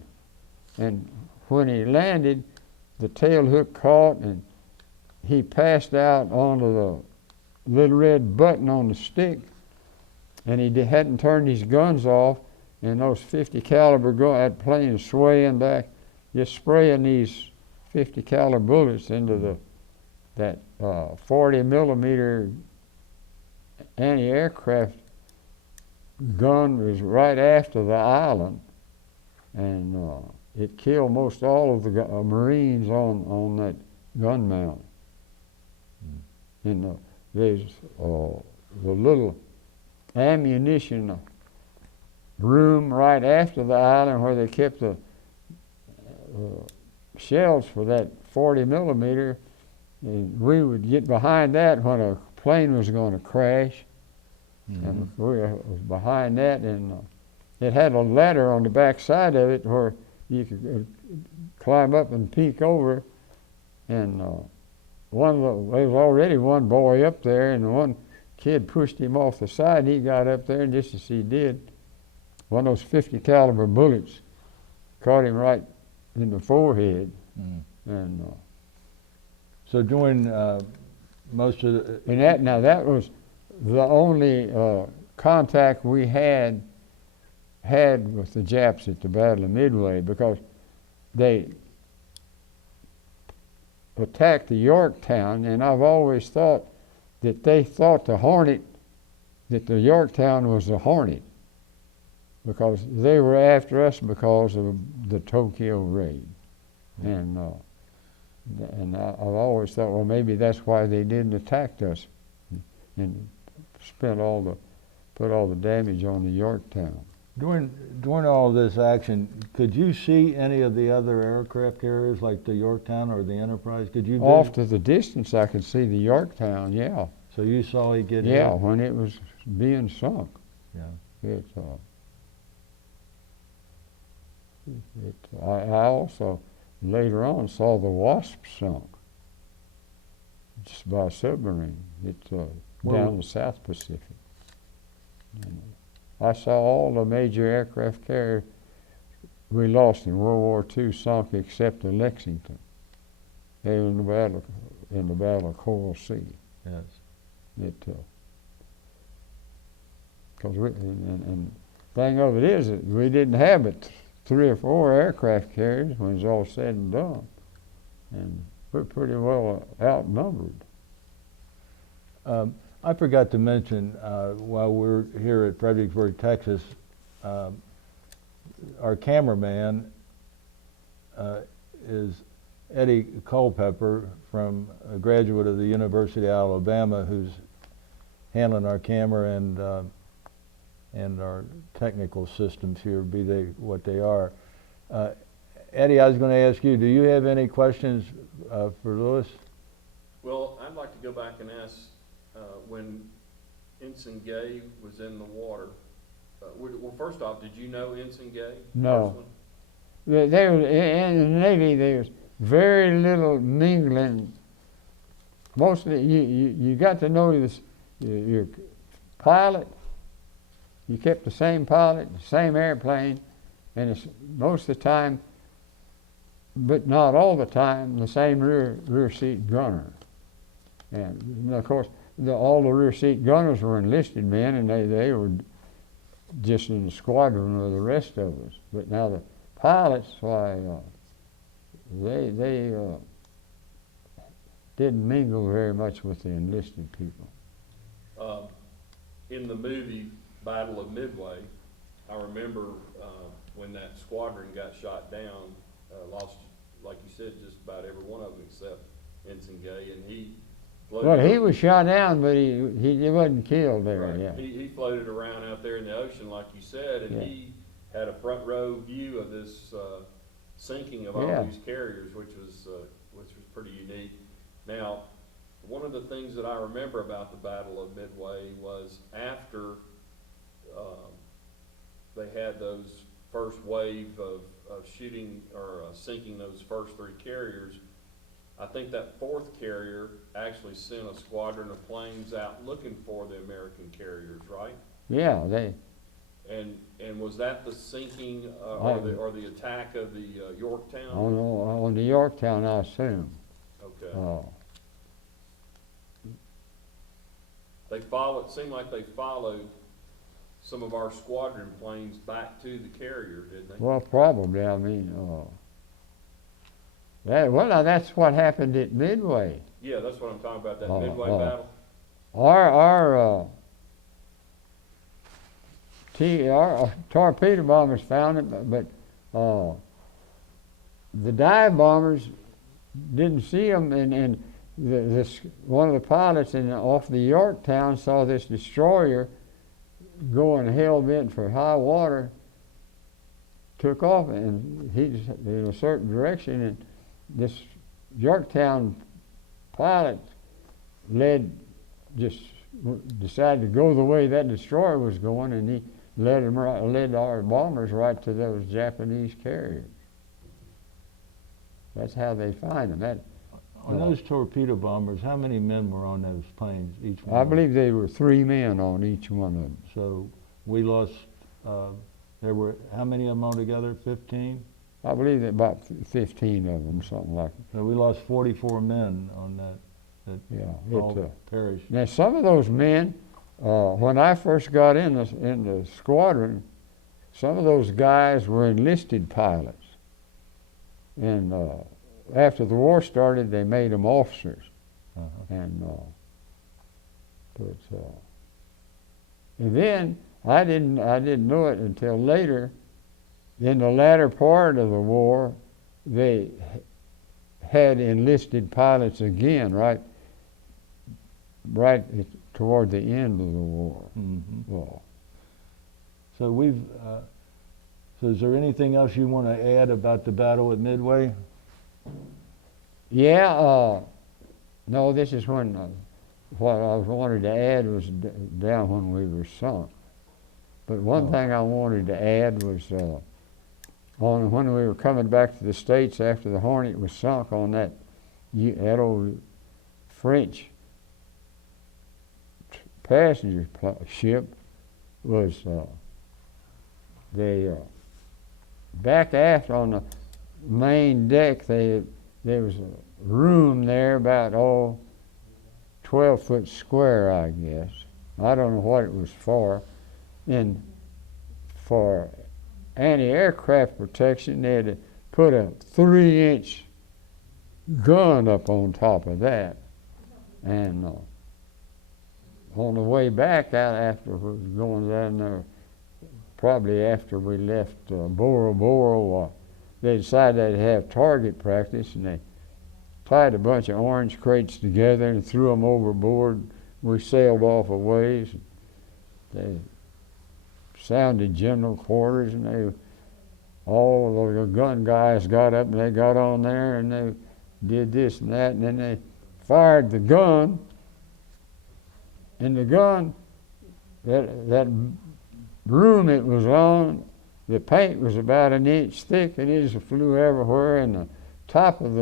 And when he landed, the tail hook caught, and he passed out onto the little red button on the stick, and he hadn't turned his guns off, and those 50 caliber that plane is swaying back, just spraying these 50 caliber bullets into that 40 millimeter anti-aircraft gun was right after the island, and it killed most all of the Marines on that gun mount. And there's the little ammunition room right after the island where they kept the shells for that 40 millimeter, and we would get behind that when a plane was going to crash. Mm-hmm. And we was behind that, and it had a ladder on the back side of it where you could climb up and peek over, and there was already one boy up there, and one kid pushed him off the side, and he got up there, and just as he did, one of those 50 caliber bullets caught him right in the forehead. Mm. And so during most of the... And that was the only contact we had with the Japs at the Battle of Midway, because they attacked the Yorktown, and I've always thought that they thought the Yorktown was the Hornet, because they were after us because of the Tokyo raid. And I've always thought, well, maybe that's why they didn't attack us and put all the damage on the Yorktown. During all this action, could you see any of the other aircraft carriers like the Yorktown or the Enterprise? Could you? Off to the distance, I could see the Yorktown. Yeah. So you saw it get hit? Yeah, when it was being sunk. Yeah. I also later on saw the Wasp sunk just by a submarine. It's down the South Pacific. And I saw all the major aircraft carriers we lost in World War II sunk except the Lexington. They were in the Battle of Coral Sea. Yes. Because and thing of it is that we didn't have but 3 or 4 aircraft carriers when it was all said and done, and we're pretty well outnumbered. I forgot to mention, while we're here at Fredericksburg, Texas, our cameraman is Eddie Culpepper, from a graduate of the University of Alabama, who's handling our camera and our technical systems here, be they what they are. Eddie, I was going to ask you, do you have any questions for Lewis? Well, I'd like to go back and ask, when Ensign Gay was in the water, well, first off, did you know Ensign Gay? No. There was, in the Navy, there's very little mingling. Mostly, you got to know your pilot. You kept the same pilot, the same airplane, and it's most of the time, but not all the time, the same rear seat gunner. And of course, all the rear seat gunners were enlisted men, and they were just in the squadron with the rest of us. But now the pilots, why, they didn't mingle very much with the enlisted people. In the movie Battle of Midway, I remember when that squadron got shot down, lost, like you said, just about every one of them except Ensign Gay, and he floated. Well, he was shot down, but he wasn't killed there. Right. Yeah. He floated around out there in the ocean, like you said, and Yeah. he had a front row view of this sinking of all Yeah. these carriers, which was pretty unique. Now, one of the things that I remember about the Battle of Midway was after they had those first wave of shooting or sinking those first 3 carriers, I think that 4th carrier actually sent a squadron of planes out looking for the American carriers, right? Yeah, And was that the sinking or the attack of the Yorktown? on the Yorktown, I assume. Okay. They followed. Seemed like they followed some of our squadron planes back to the carrier, didn't they? Well, probably. I mean, now that's what happened at Midway. Yeah, that's what I'm talking about. That Oh, Midway oh. battle. Our torpedo bombers found it, but the dive bombers didn't see them, and one of the pilots off the Yorktown saw this destroyer going hell-bent for high water, took off, and he just in a certain direction, and this Yorktown pilot decided to go the way that destroyer was going, and he led our bombers right to those Japanese carriers. That's how they find them. On those torpedo bombers, how many men were on those planes, each one? I believe there were 3 men on each one of them. So we lost, there were, how many of them altogether, 15? I believe that about 15 of them, something like that. So we lost 44 men on that Yeah, all perished. now some of those men, when I first got in the squadron, some of those guys were enlisted pilots, and after the war started, they made them officers. And then I didn't know it until later. In the latter part of the war, they had enlisted pilots again, right toward the end of the war. Well, So so is there anything else you want to add about the battle at Midway? yeah, no, this is when what I wanted to add was down when we were sunk. But one thing I wanted to add was on when we were coming back to the States after the Hornet was sunk on that old French passenger ship was back aft on the main deck there was a room there about 12-foot square, I guess. I don't know what it was for. And for anti-aircraft protection, they had to put a 3-inch gun up on top of that. And on the way back out after we was going down there, probably after we left Bora Bora, they decided they'd have target practice, and they tied a bunch of orange crates together and threw them overboard. We sailed off a ways. They sounded general quarters, and all the gun guys got up and they got on there and they did this and that, and then they fired the gun, and the gun, that room it was on, the paint was about 1 inch thick, and it just flew everywhere, and the top of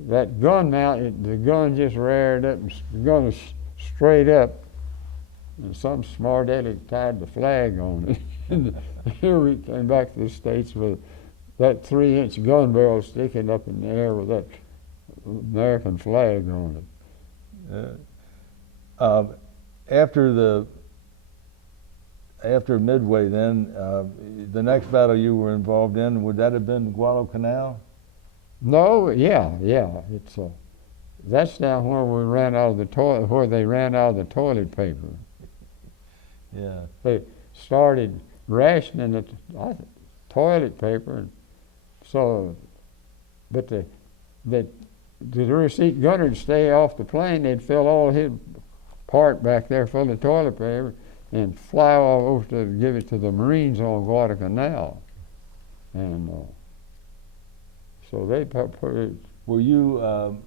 that gun mount, the gun just reared up, and the gun was straight up, and some smart aleck tied the flag on it. And here we came back to the States with that 3-inch gun barrel sticking up in the air with that American flag on it. After Midway, then the next battle you were involved in, would that have been Guadalcanal? No, yeah, it's that's down where we ran out of the toilet, where they ran out of the toilet paper. Yeah. They started rationing the toilet paper, and so, but the receipt gunner would stay off the plane. They'd fill all his part back there full of toilet paper and fly all over to give it to the Marines on Guadalcanal, and so they put it. Were you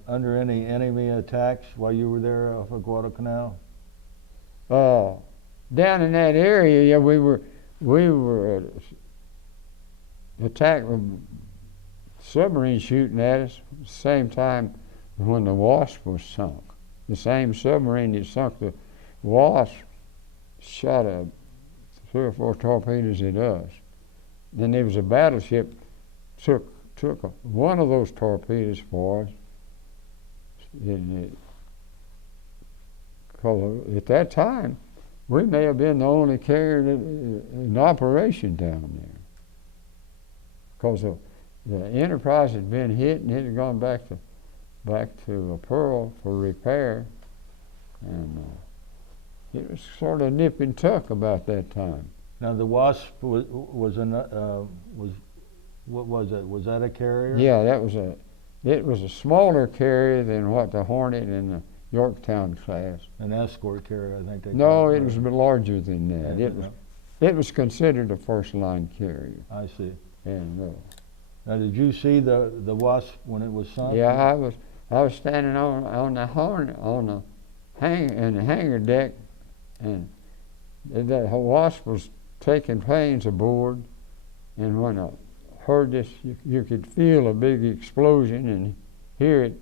under any enemy attacks while you were there off of Guadalcanal? Down in that area, yeah, we were attacked with submarines shooting at us at the same time when the U.S.S was sunk. The same submarine that sunk the U.S.S shot 3 or 4 torpedoes at us. Then there was a battleship took one of those torpedoes for us. Because at that time, we may have been the only carrier in operation down there. Because the Enterprise had been hit, and it had gone back to Pearl for repair, and it was sort of nip and tuck about that time. Now the U.S.S was what was it? Was that a carrier? Yeah, it was a smaller carrier than what the Hornet and the Yorktown class. An escort carrier, I think they No, called it was a bit larger than that. Yeah, It was considered a first line carrier. I see. And now, did you see the U.S.S when it was sunk? yeah, I was standing on the Hornet in the hangar deck, and the U.S.S was taking planes aboard, and when I heard this, you could feel a big explosion and hear it.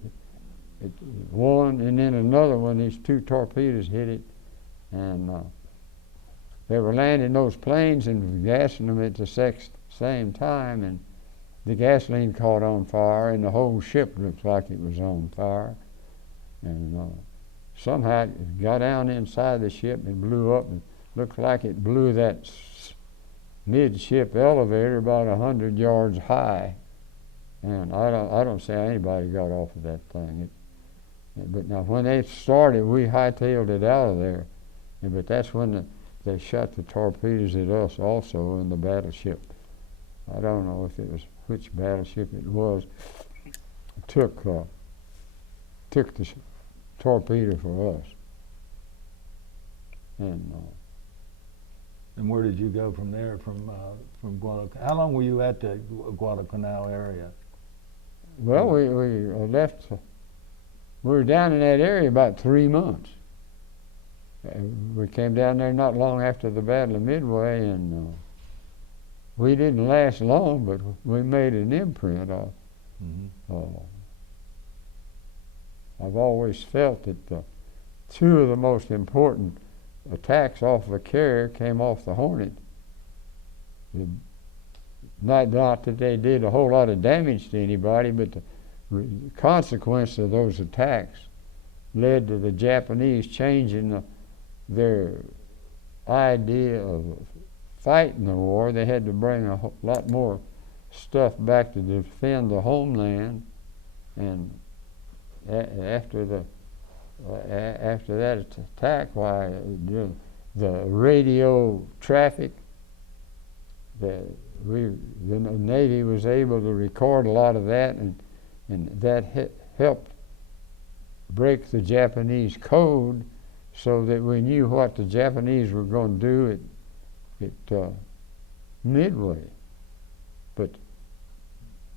One and then another one, these 2 torpedoes hit it, and they were landing those planes and gassing them at the same time, and the gasoline caught on fire, and the whole ship looked like it was on fire, and somehow it got down inside the ship and blew up, and looked like it blew that midship elevator about 100 yards high, and I don't see how anybody got off of that thing. But now when they started, we hightailed it out of there, but that's when they shot the torpedoes at us also in the battleship. I don't know if it was which battleship it was. Took the torpedo for us, and where did you go from there, from Guadalcanal? How long were you at the Guadalcanal area? well, we left. We were down in that area about 3 months. We came down there not long after the Battle of Midway, and we didn't last long, but we made an imprint. I've always felt that 2 of the most important attacks off of a carrier came off the Hornet. Not that they did a whole lot of damage to anybody, but the consequence of those attacks led to the Japanese changing their idea of fighting the war. They had to bring a lot more stuff back to defend the homeland, and after that attack, why the radio traffic, the Navy was able to record a lot of that, and that helped break the Japanese code, so that we knew what the Japanese were going to do at Midway. But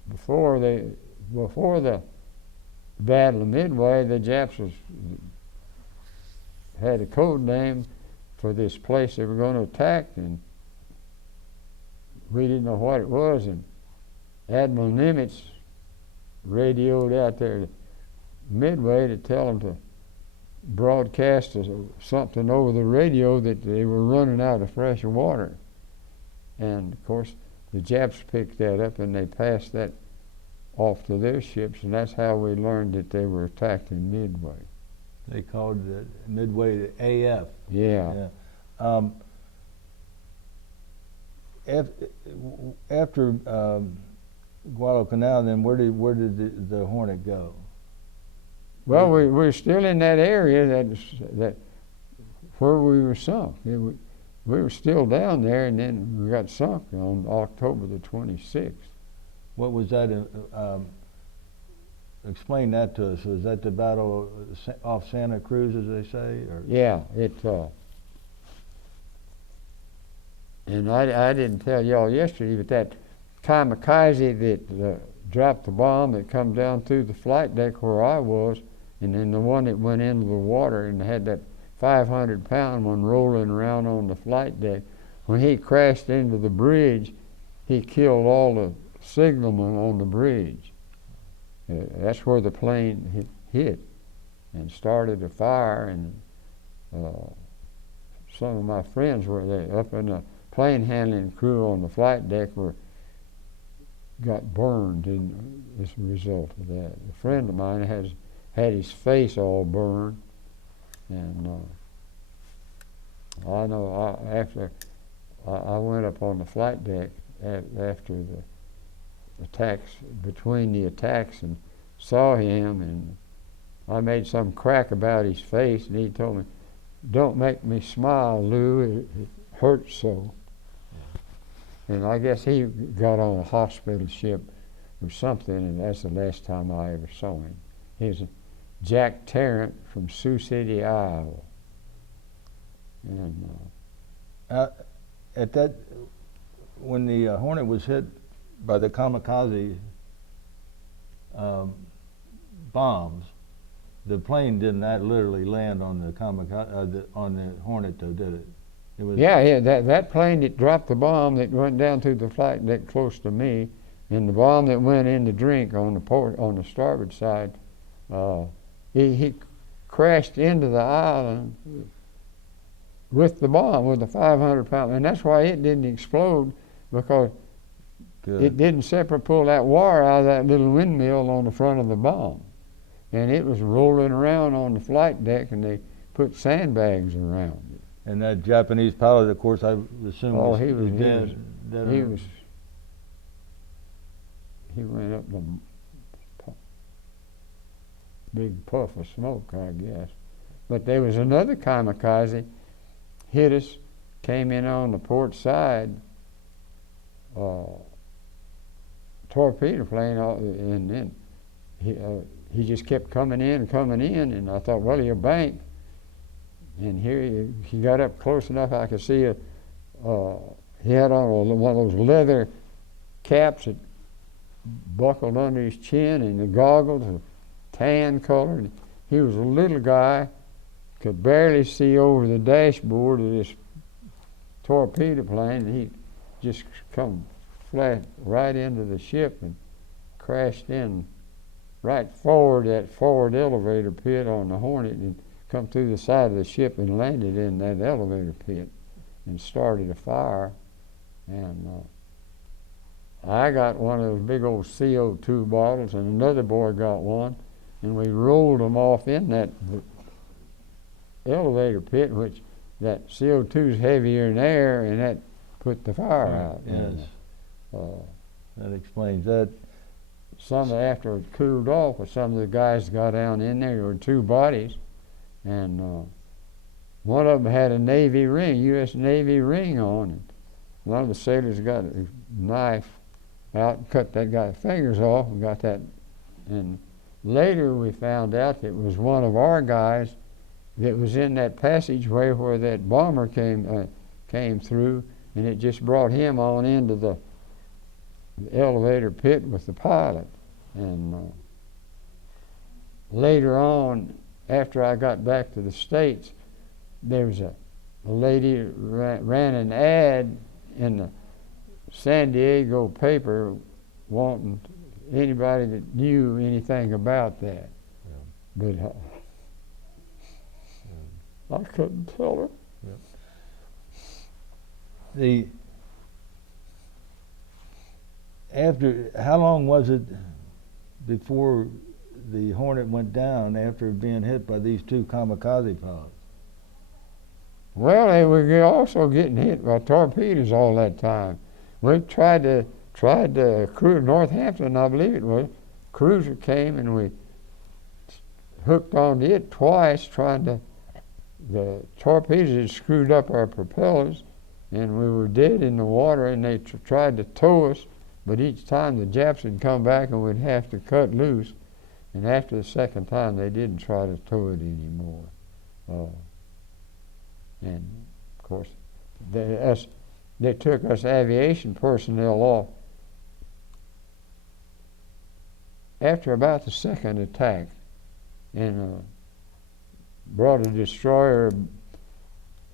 before the Battle of Midway, the Japs had a code name for this place they were going to attack, and we didn't know what it was. And Admiral Nimitz radioed out there to Midway to tell them to broadcast something over the radio that they were running out of fresh water. And of course, the Japs picked that up and they passed that off to their ships, and that's how we learned that they were attacking Midway. They called it Midway the AF. Yeah. After Guadalcanal, then where did the Hornet go? Well, we're still in that area that where we were sunk. We were still down there, and then we got sunk on October the 26th. What was that? Explain that to us. Was that the battle off Santa Cruz, as they say? Or? Yeah, and I didn't tell y'all yesterday, but that kamikaze that dropped the bomb that come down through the flight deck where I was, and then the one that went into the water and had that 500-pound one rolling around on the flight deck, when he crashed into the bridge, he killed all the signalmen on the bridge. That's where the plane hit and started a fire, and some of my friends were there up in the plane handling crew on the flight deck got burned as a result of that. A friend of mine had his face all burned, and I know after I went up on the flight deck after the attacks, between the attacks, and saw him, and I made some crack about his face, and he told me, "Don't make me smile, Lou, it hurts so." And I guess he got on a hospital ship or something, and that's the last time I ever saw him. He's Jack Tarrant from Sioux City, Iowa. And at that, when the Hornet was hit by the kamikaze bombs, the plane did not literally land on the kamikaze on the Hornet, though, did it? It was that plane that dropped the bomb that went down through the flight deck close to me, and the bomb that went in the drink on the starboard side, he crashed into the island with the bomb, with the 500-pound, and that's why it didn't explode, because it didn't pull that wire out of that little windmill on the front of the bomb, and it was rolling around on the flight deck, and they put sandbags around it. And that Japanese pilot, of course, I assume was dead. He went up the big puff of smoke, I guess. But there was another kamikaze hit us, came in on the port side, torpedo plane, and then he just kept coming in, and I thought, well, he'll bank. And here he got up close enough I could see he had on one of those leather caps that buckled under his chin, and the goggles were tan colored. He was a little guy, could barely see over the dashboard of this torpedo plane, and he just come flat right into the ship and crashed in right forward, that forward elevator pit on the Hornet, and come through the side of the ship and landed in that elevator pit and started a fire. And I got one of those big old CO2 bottles, and another boy got one, and we rolled them off in that elevator pit, which that CO2 is heavier than air, and that put the fire out. Yes, Uh, that explains that. some after it cooled off, some of the guys got down in there. There were two bodies, and one of them had a Navy ring, U.S. Navy ring on it. One of the sailors got a knife out and cut that guy's fingers off and got that. And later we found out that it was one of our guys that was in that passageway where that bomber came through, and it just brought him on into the elevator pit with the pilot. And later on, after I got back to the States, there was a lady ran an ad in the San Diego paper wanting anybody that knew anything about that. But I couldn't tell her. How long was it before the Hornet went down after being hit by these two kamikaze pilots? Well, they were also getting hit by torpedoes all that time. We tried to cruise Northampton, I believe it was. Cruiser came and we hooked onto it twice, the torpedoes had screwed up our propellers, and we were dead in the water, and they tried to tow us, but each time the Japs would come back and we'd have to cut loose, and after the second time they didn't try to tow it anymore. And of course, they took us aviation personnel off after about the second attack, and brought a destroyer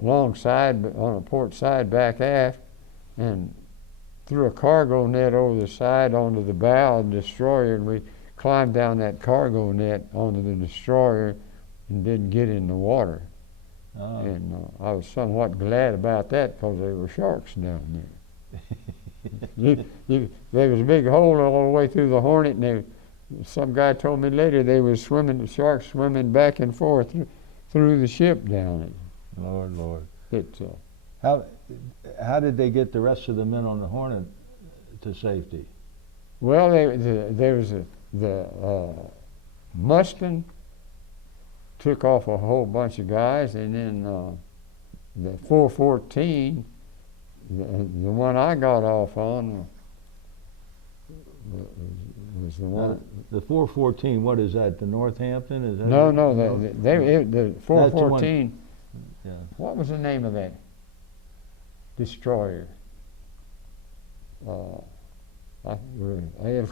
alongside on a port side back aft, and threw a cargo net over the side onto the bow of the destroyer, and we climbed down that cargo net onto the destroyer and didn't get in the water. Oh. And I was somewhat glad about that because there were sharks down there. There was a big hole all the way through the Hornet, and some guy told me later they were the sharks swimming back and forth through the ship down it. Lord. It, How did they get the rest of the men on the Hornet to safety? well, there was the Mustang took off a whole bunch of guys, and then the 414, the one I got off on, was the one. The 414, what is that? The Northampton? Is that No, it? the 414. Yeah. What was the name of that destroyer? It'll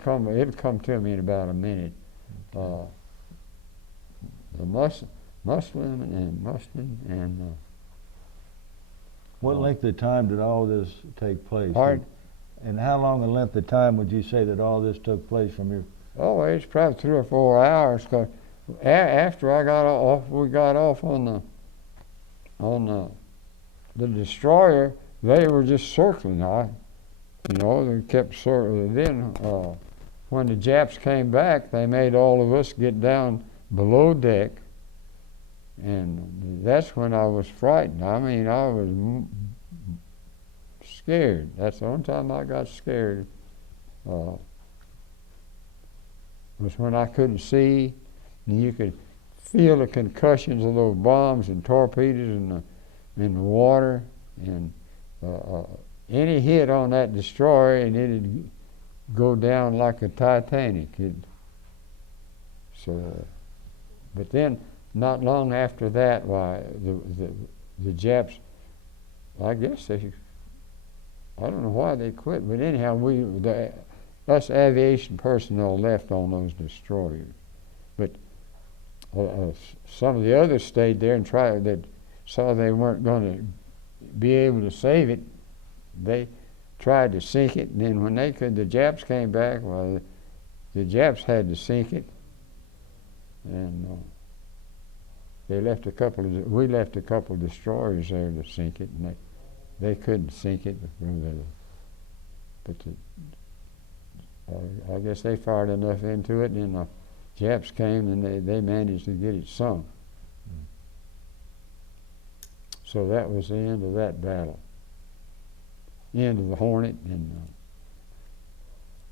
come to me in about a minute. The Mustang and What length of time did all this take place? Pardon? And how long a length of time would you say that all this took place from your? Oh, it's probably 3 or 4 hours. Cause after I got off, we got off on the destroyer. They were just circling. They kept circling. Then when the Japs came back, they made all of us get down below deck, and that's when I was frightened. I mean, I was scared. That's the only time I got scared. Was when I couldn't see, and you could feel the concussions of those bombs and torpedoes in the water, and any hit on that destroyer and it'd go down like a Titanic. But then, not long after that, the Japs, I guess I don't know why they quit, but anyhow, us aviation personnel left on those destroyers. But some of the others stayed there and saw they weren't going to be able to save it. They tried to sink it, and then when the Japs came back, well, the Japs had to sink it, and we left a couple of destroyers there to sink it, and they couldn't sink it. But I guess they fired enough into it, and Japs came and they managed to get it sunk. So that was the end of that battle. End of the Hornet, and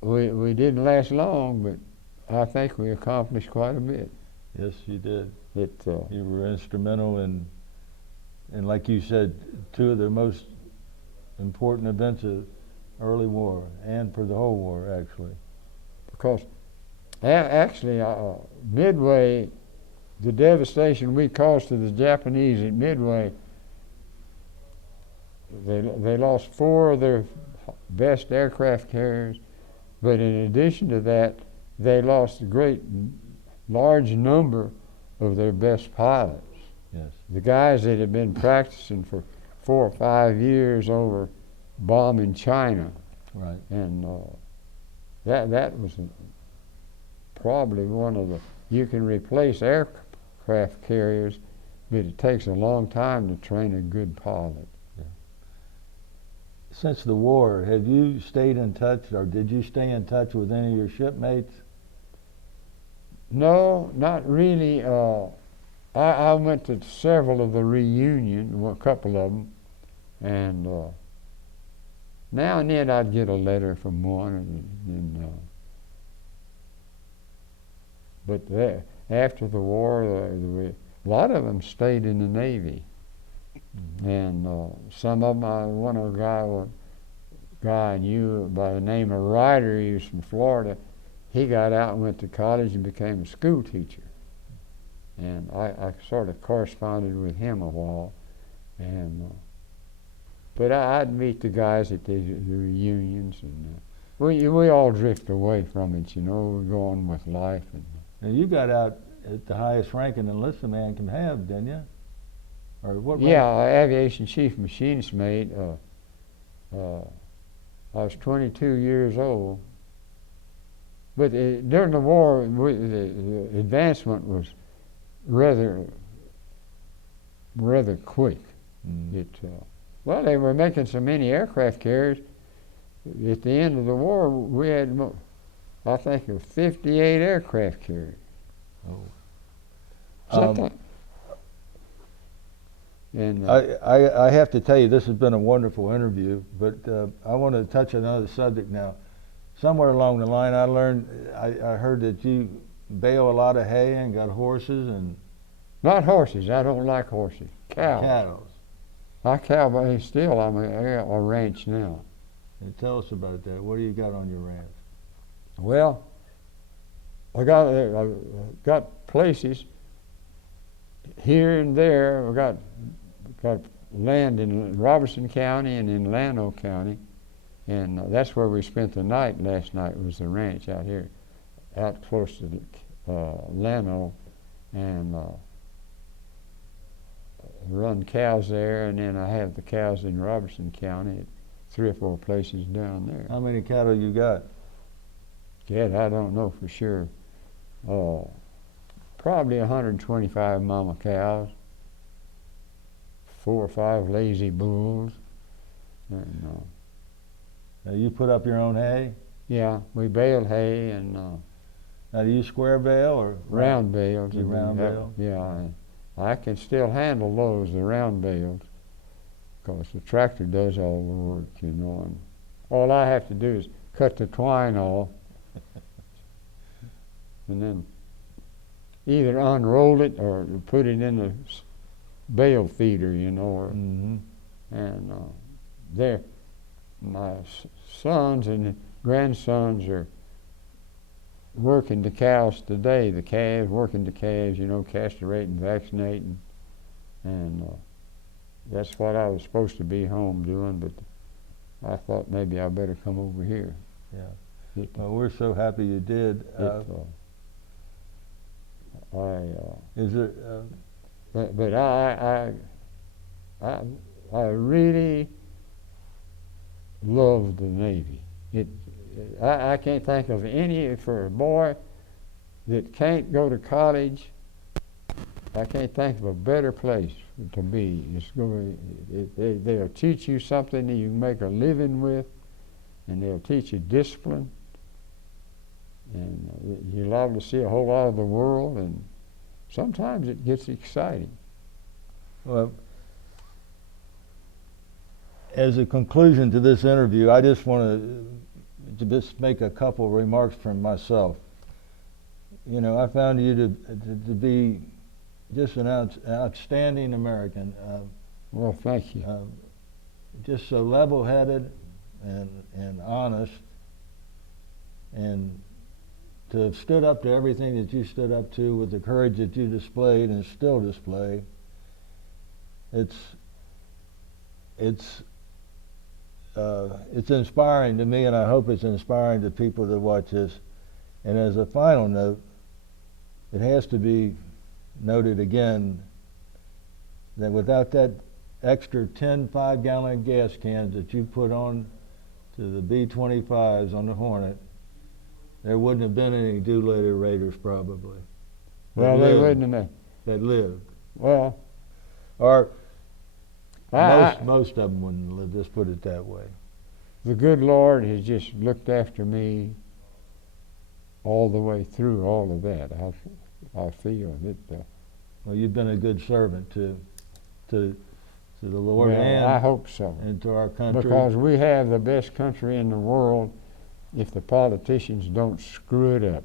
we didn't last long, but I think we accomplished quite a bit. Yes, you did. It You were instrumental in, and like you said, two of the most important events of early war, and for the whole war, actually. because actually Midway, the devastation we caused to the Japanese at Midway, they lost 4 of their best aircraft carriers, but in addition to that, they lost a large number of their best pilots. Yes. The guys that had been practicing for 4 or 5 years over bombing China, Right. and that was probably one of the, you can replace aircraft carriers, but it takes a long time to train a good pilot. Since the war, have you stayed in touch, or did you stay in touch with any of your shipmates? No, not really. I went to several of the reunions, well, a couple of them, and now and then I'd get a letter from one, but after the war, a lot of them stayed in the Navy, and some of them, one of the guy I knew by the name of Ryder, he was from Florida. He got out and went to college and became a school teacher. And I sort of corresponded with him a while. And but I'd meet the guys at the reunions, and we all drift away from it, you know. We go on with life. Now, you got out at the highest rank an enlisted man can have, didn't you? Or what? Yeah, Aviation Chief Machinist mate. I was 22 years old. But during the war, the advancement was rather quick. Well, they were making so many aircraft carriers. At the end of the war, we had, I think, 58 aircraft carriers. Oh. And I have to tell you, this has been a wonderful interview, but I want to touch on another subject now. Somewhere along the line, I heard that you bale a lot of hay and got horses and not horses. I don't like horses. Cows. cattle. I cowboy still. I'm a ranch now. And tell us about that. What do you got on your ranch? Well, I got places here and there. I got land in Robertson County and in Llano County. And that's where we spent the night last night, was the ranch out here, out close to Llano, and run cows there, and then I have the cows in Robertson County at 3 or 4 places down there. How many cattle you got? Yet I don't know for sure. Probably 125 mama cows, 4 or 5 lazy bulls, and Now, you put up your own hay? yeah, we bale hay and Now, do you square bale or round bales. You round bale? Yeah, I can still handle those, the round bales, because the tractor does all the work, you know. And all I have to do is cut the twine off, and then either unroll it or put it in the bale feeder, you know. Or, Mm-hmm. and my sons and grandsons are working the cows today. The calves, working the calves, you know, castrating, vaccinating, and that's what I was supposed to be home doing. But I thought maybe I better come over here. Yeah. Well, we're so happy you did. Is it? But I really love the Navy. I can't think of any, for a boy that can't go to college, I can't think of a better place to be. They'll teach you something that you can make a living with, and they'll teach you discipline, And you're allowed to see a whole lot of the world, and sometimes it gets exciting. Well, as a conclusion to this interview, I just want to just make a couple remarks from myself. You know, I found you to be just an outstanding American. Well, thank you. Just so level-headed and honest, and to have stood up to everything that you stood up to with the courage that you displayed and still display. It's inspiring to me, and I hope it's inspiring to people that watch this. And as a final note, it has to be noted again that without that extra 10 5-gallon gas cans that you put on to the B-25s on the Hornet, there wouldn't have been any Doolittle Raiders probably. Well, they wouldn't have. That lived. Well, Or I, most of them wouldn't live, just put it that way. the good Lord has just looked after me all the way through all of that. I feel that. Well, you've been a good servant to the Lord Well, I hope so. and to our country. Because we have the best country in the world if the politicians don't screw it up.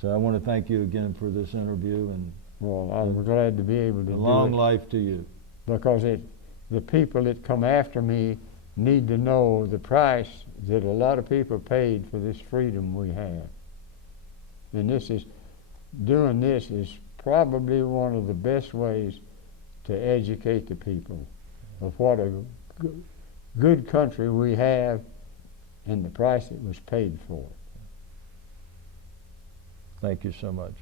So I want to thank you again for this interview, and Well, I'm glad to be able to a do long it, life to you. because the people that come after me need to know the price that a lot of people paid for this freedom we have. And doing this is probably one of the best ways to educate the people of what a good country we have and the price it was paid for. Thank you so much.